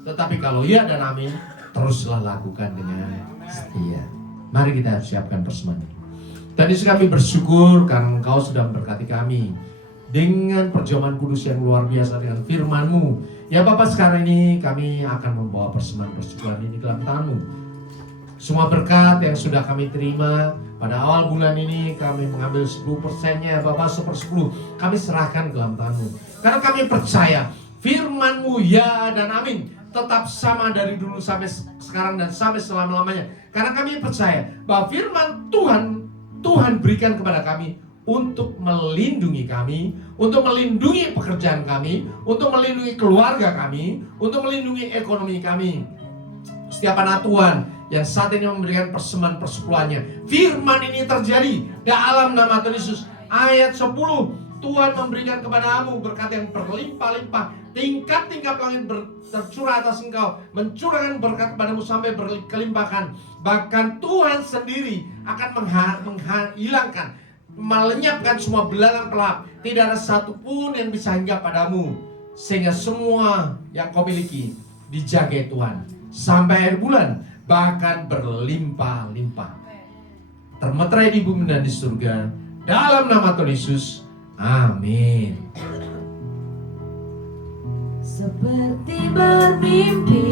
Tetapi kalau ya dan amin, teruslah lakukan dengan setia. Mari kita siapkan persembahan. Tadi kami bersyukur karena Engkau sudah memberkati kami dengan perjamuan kudus yang luar biasa dengan firman-Mu. Ya Bapak, sekarang ini kami akan membawa persembahan persyukuran ini dalam tangan-Mu. Semua berkat yang sudah kami terima pada awal bulan ini, kami mengambil 10%-nya Bapak, 1/10 kami serahkan ke dalam tangan-Mu. Karena kami percaya firman-Mu ya dan amin tetap sama dari dulu sampai sekarang dan sampai selama-lamanya. Karena kami percaya bahwa firman Tuhan berikan kepada kami untuk melindungi kami, untuk melindungi pekerjaan kami, untuk melindungi keluarga kami, untuk melindungi ekonomi kami. Setiap anak Tuhan yang saat ini memberikan persembahan persepuluhannya, firman ini terjadi dalam nama Tuhan Yesus. Ayat 10, Tuhan memberikan kepadamu berkat yang berlimpah-limpah, tingkat-tingkat langit tercurah atas engkau, mencurahkan berkat kepadamu sampai berkelimpahan. Bahkan Tuhan sendiri akan menghilangkan, melenyapkan semua belalang pelap. Tidak ada satupun yang bisa hinggap padamu, sehingga semua yang kau miliki dijaga Tuhan sampai akhir bulan, bahkan berlimpah-limpah, termeterai di bumi dan di surga. Dalam nama Tuhan Yesus, amin. Seperti bermimpi,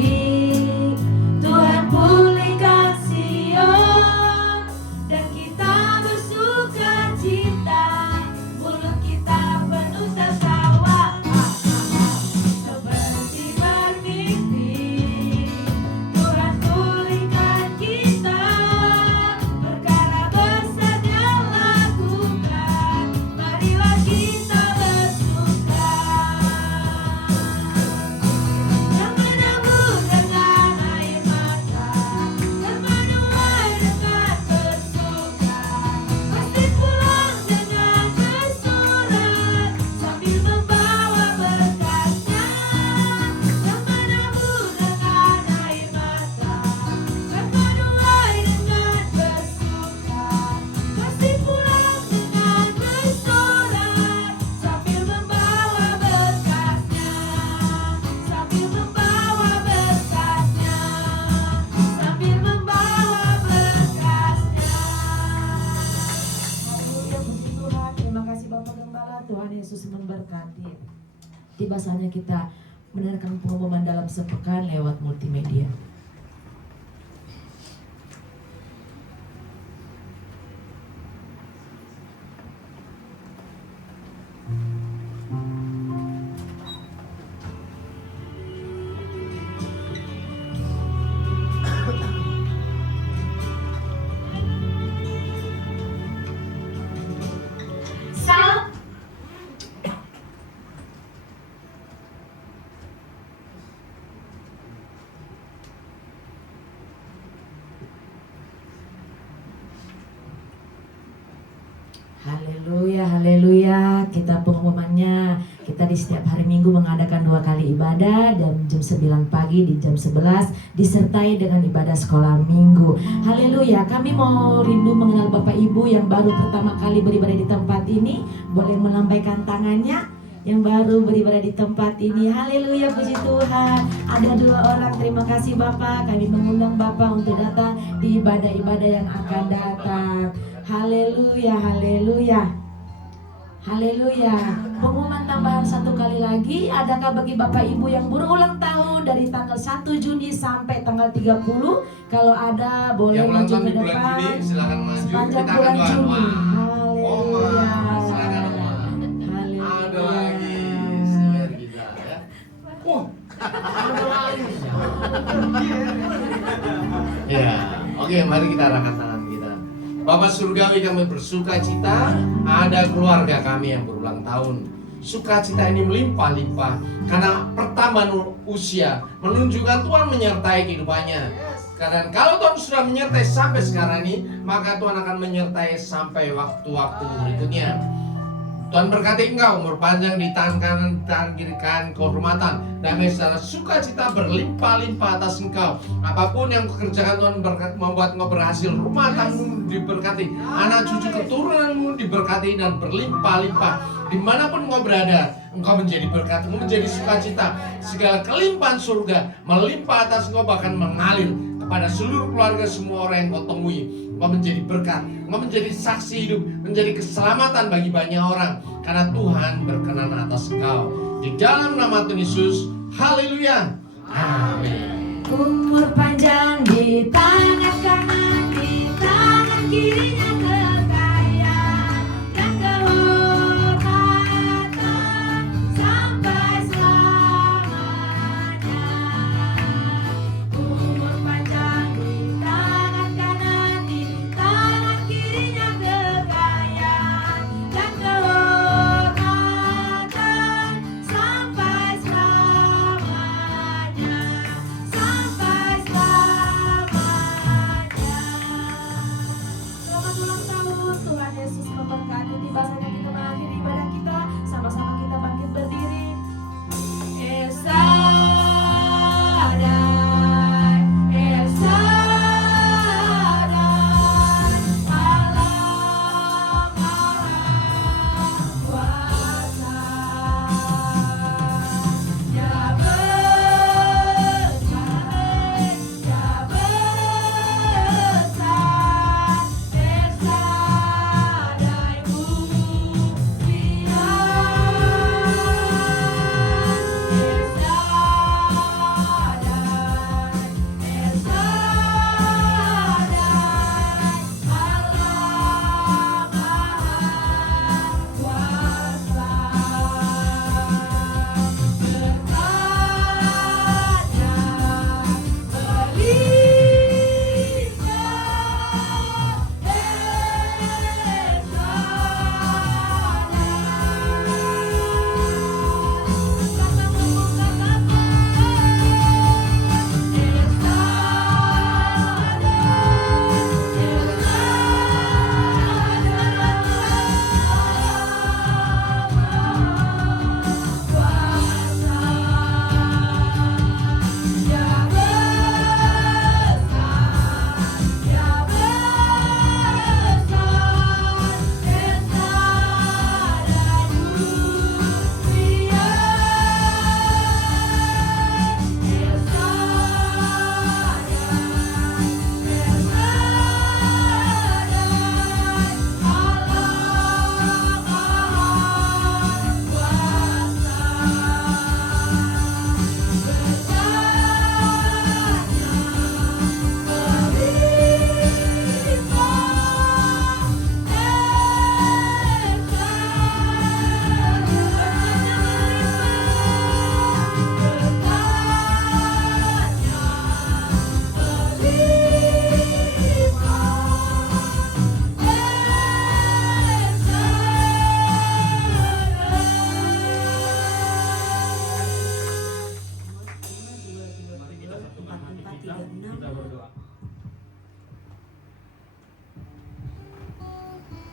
Tuhan pulihkan Sion, dan kita bersuka cita, mulut kita penuh tertawa. Seperti bermimpi, Tuhan pulihkan kita, perkara besar Dia lakukan, marilah kita bersuka. Yang menabur dengan air mata, termenuai dengan bersuka, pasti pulang dengan bersorak, sambil membawa berkatnya. Yang menabur dengan air mata, termenuai dengan bersuka, pasti pulang dengan bersorak, sambil membawa berkatnya, sambil membawa berkatnya, sambil membawa berkatnya. Haleluya, puji Tuhan. Terima kasih Bapak Gembala. Tuhan Yesus memberkati. Tiba saatnya kita mendengarkan pengumuman dalam sepekan lewat multimedia. Haleluya, haleluya. Kita pengumumannya, kita di setiap hari Minggu mengadakan 2 kali ibadah, jam 9 pagi di jam 11, disertai dengan ibadah sekolah minggu. Haleluya, kami mau rindu mengenal Bapak Ibu yang baru pertama kali beribadah di tempat ini. Boleh melambaikan tangannya yang baru beribadah di tempat ini. Haleluya, puji Tuhan. Ada 2 orang, terima kasih Bapak. Kami mengundang Bapak untuk datang di ibadah-ibadah yang akan datang. Haleluya, haleluya, haleluya. Pengumuman tambahan 1 kali lagi. Adakah bagi Bapak Ibu yang berulang tahun dari tanggal 1 Juni sampai tanggal 30? Kalau ada boleh Yang ulang maju tahun ke di bulan depan. Juni, silakan maju. Sepanjang Kita akan bulan doa. Juni. Oma, silakan Oma. Haleluya. Ada lagi senior kita ya. Ada lagi. Ya, oke, mari kita arahkan tangan kita. Bapak Surgawi, kami bersuka cita ada keluarga kami yang berulang tahun. Sukacita ini melimpah-limpah karena pertambahan usia menunjukkan Tuhan menyertai kehidupannya. Dan kalau Tuhan sudah menyertai sampai sekarang ini, maka Tuhan akan menyertai sampai waktu-waktu berikutnya. Tuhan berkati engkau, umur panjang di tangan kanan, tangan kiri kanan, kehormatan, damai sejahtera, sukacita berlimpah-limpah atas engkau. Apapun yang kau kerjakan, Tuhan berkati, membuat engkau berhasil. Rumah tanggamu diberkati, anak cucu keturunanmu diberkati dan berlimpah-limpah. Dimanapun engkau berada, engkau menjadi berkat, engkau menjadi sukacita. Segala kelimpahan surga melimpah atas engkau, bahkan mengalir kepada seluruh keluarga, semua orang yang kau temui. Engkau menjadi berkat, engkau menjadi saksi hidup, menjadi keselamatan bagi banyak orang, karena Tuhan berkenan atas engkau. Di dalam nama Tuhan Yesus, haleluya, amin. Umur panjang di tangan kanan, di tangan kirinya kekayaan dan kehormatan sampai selamanya. Umur panjang di tangan kanan, di tangan kirinya kekayaan dan kehormatan sampai selamanya. Sampai selamanya. Selamat ulang tahun, Tuhan Yesus memberkati. Tiba saatnya kita mengakhiri ibadah kita. Sama-sama kita bangkit berdiri. Esadai, Esadai, Allah Maha Kuasa. Ya besar, ya besar, Esadai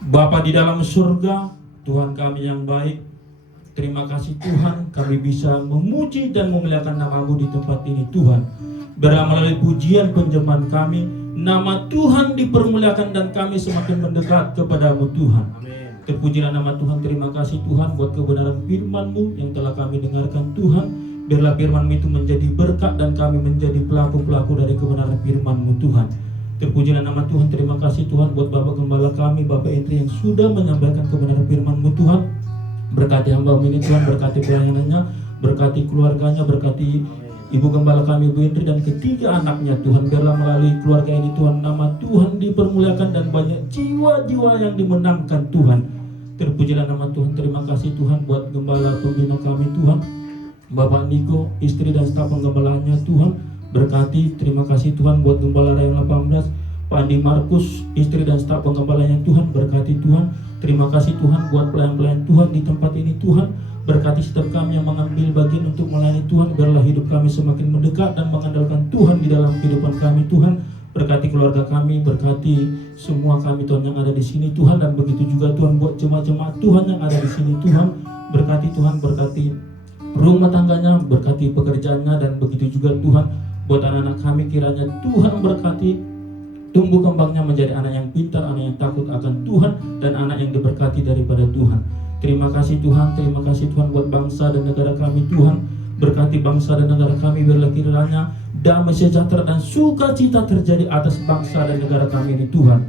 Bapa di dalam surga, Tuhan kami yang baik, terima kasih Tuhan kami bisa memuji dan memuliakan nama-Mu di tempat ini Tuhan. Biarlah melalui pujian penjemahan kami, nama Tuhan dipermuliakan dan kami semakin mendekat kepada-Mu Tuhan. Terpujilah nama Tuhan, terima kasih Tuhan buat kebenaran firman-Mu yang telah kami dengarkan Tuhan. Biarlah firman-Mu itu menjadi berkat dan kami menjadi pelaku-pelaku dari kebenaran firman-Mu Tuhan. Terpujilah nama Tuhan, terima kasih Tuhan buat Bapak Gembala kami, Bapak Entri yang sudah menyampaikan kebenaran firman-Mu Tuhan. Berkati hamba-Mu ini Tuhan, berkati pelayanannya, berkati keluarganya, berkati Ibu Gembala kami, Ibu Entri dan ketiga anaknya Tuhan. Biarlah melalui keluarga ini Tuhan, nama Tuhan dipermuliakan dan banyak jiwa-jiwa yang dimenangkan Tuhan. Terpujilah nama Tuhan, terima kasih Tuhan buat Gembala pembina kami Tuhan, Bapak Niko, istri dan staf penggembalaannya Tuhan. Berkati, terima kasih Tuhan buat Gembala Rayon 18, Pak Andi Markus, istri dan staf penggembalanya Tuhan. Berkati Tuhan, terima kasih Tuhan buat pelayan-pelayan Tuhan di tempat ini Tuhan. Berkati setiap kami yang mengambil bagian untuk melayani Tuhan. Biarlah hidup kami semakin mendekat dan mengandalkan Tuhan di dalam kehidupan kami Tuhan. Berkati keluarga kami, berkati semua kami Tuhan yang ada di sini Tuhan, dan begitu juga Tuhan buat jemaat-jemaat Tuhan yang ada di sini Tuhan. Berkati Tuhan, berkati rumah tangganya, berkati pekerjaannya, dan begitu juga Tuhan buat anak-anak kami, kiranya Tuhan berkati tumbuh kembangnya menjadi anak yang pintar, anak yang takut akan Tuhan, dan anak yang diberkati daripada Tuhan. Terima kasih Tuhan buat bangsa dan negara kami Tuhan. Berkati bangsa dan negara kami, biarlah kiranya damai sejahtera dan sukacita terjadi atas bangsa dan negara kami ini Tuhan.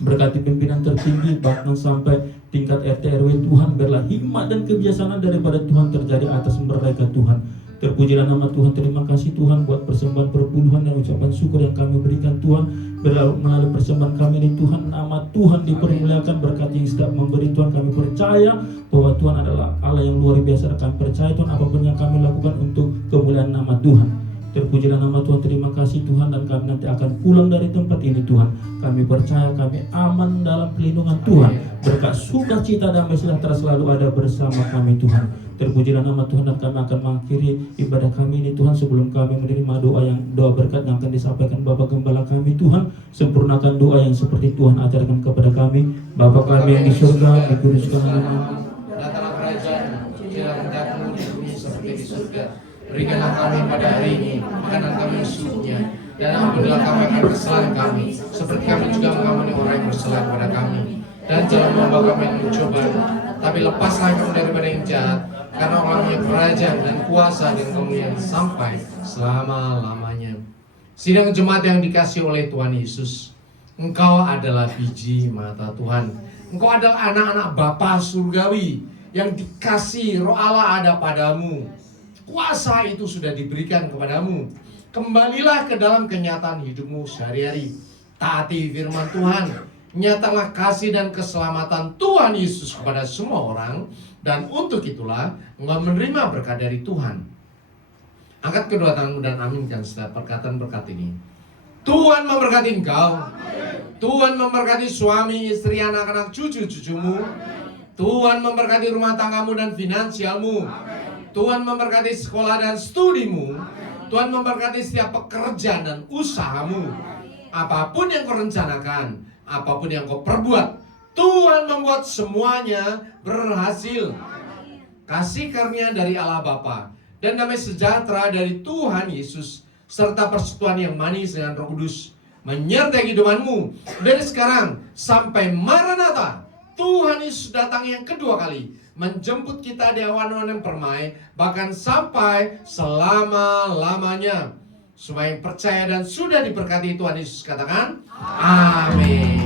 Berkati pimpinan tertinggi bahkan sampai tingkat RT RW Tuhan, biarlah hikmat dan kebijaksanaan daripada Tuhan terjadi atas mereka Tuhan. Terpujilah nama Tuhan. Terima kasih Tuhan buat persembahan perpuluhan dan ucapan syukur yang kami berikan Tuhan. Melalui persembahan kami ini Tuhan, nama Tuhan dipermuliakan. Berkat yang sedang memberi Tuhan, kami percaya bahwa Tuhan adalah Allah yang luar biasa. Kami percaya Tuhan apapun yang kami lakukan untuk kemuliaan nama Tuhan. Terpujilah nama Tuhan. Terima kasih Tuhan, dan kami nanti akan pulang dari tempat ini Tuhan. Kami percaya kami aman dalam pelindungan Tuhan. Berkat sukacita damai sejahtera selalu ada bersama kami Tuhan. Terpujilah nama Tuhan, dan kami akan mengakhiri ibadah kami ini Tuhan sebelum kami menerima doa berkat yang akan disampaikan Bapak Gembala kami Tuhan. Sempurnakan doa yang seperti Tuhan ajarkan kepada kami. Bapa kami yang di surga, dikuduskan namamu. Datanglah kerajaan-Mu, jadilah kehendak-Mu di bumi seperti di surga. Berikanlah kami pada hari ini makanan kami yang secukupnya, dan ampunilah kami akan kesalahan kami, seperti kami juga mengampuni orang yang bersalah kepada kami. Dan jangan membawa kami dalam pencobaan, tapi lepaslah kami daripada yang jahat, karena Allah punya kerajaan dan kuasa dan kemuliaan sampai selama-lamanya. Sidang jemaat yang dikasihi oleh Tuhan Yesus, engkau adalah biji mata Tuhan. Engkau adalah anak-anak Bapa surgawi yang dikasihi Roh Allah ada padamu. Kuasa itu sudah diberikan kepadamu. Kembalilah ke dalam kenyataan hidupmu sehari-hari. Taati firman Tuhan. Nyatalah kasih dan keselamatan Tuhan Yesus kepada semua orang. Dan untuk itulah engkau menerima berkat dari Tuhan. Angkat kedua tanganmu dan aminkan setiap perkataan berkat ini. Tuhan memberkati engkau. Tuhan memberkati suami, istri, anak-anak, cucu-cucumu. Tuhan memberkati rumah tanggamu dan finansialmu. Tuhan memberkati sekolah dan studimu. Tuhan memberkati setiap pekerjaan dan usahamu. Apapun yang kau rencanakan, apapun yang kau perbuat, Tuhan membuat semuanya berhasil. Kasih karunia dari Allah Bapa dan damai sejahtera dari Tuhan Yesus, serta persekutuan yang manis dengan Roh Kudus menyertai kehidupanmu dari sekarang sampai Maranatha. Tuhan Yesus datang yang kedua kali, menjemput kita di awan-awan yang permai, bahkan sampai selama-lamanya. Semua yang percaya dan sudah diberkati Tuhan Yesus katakan amin.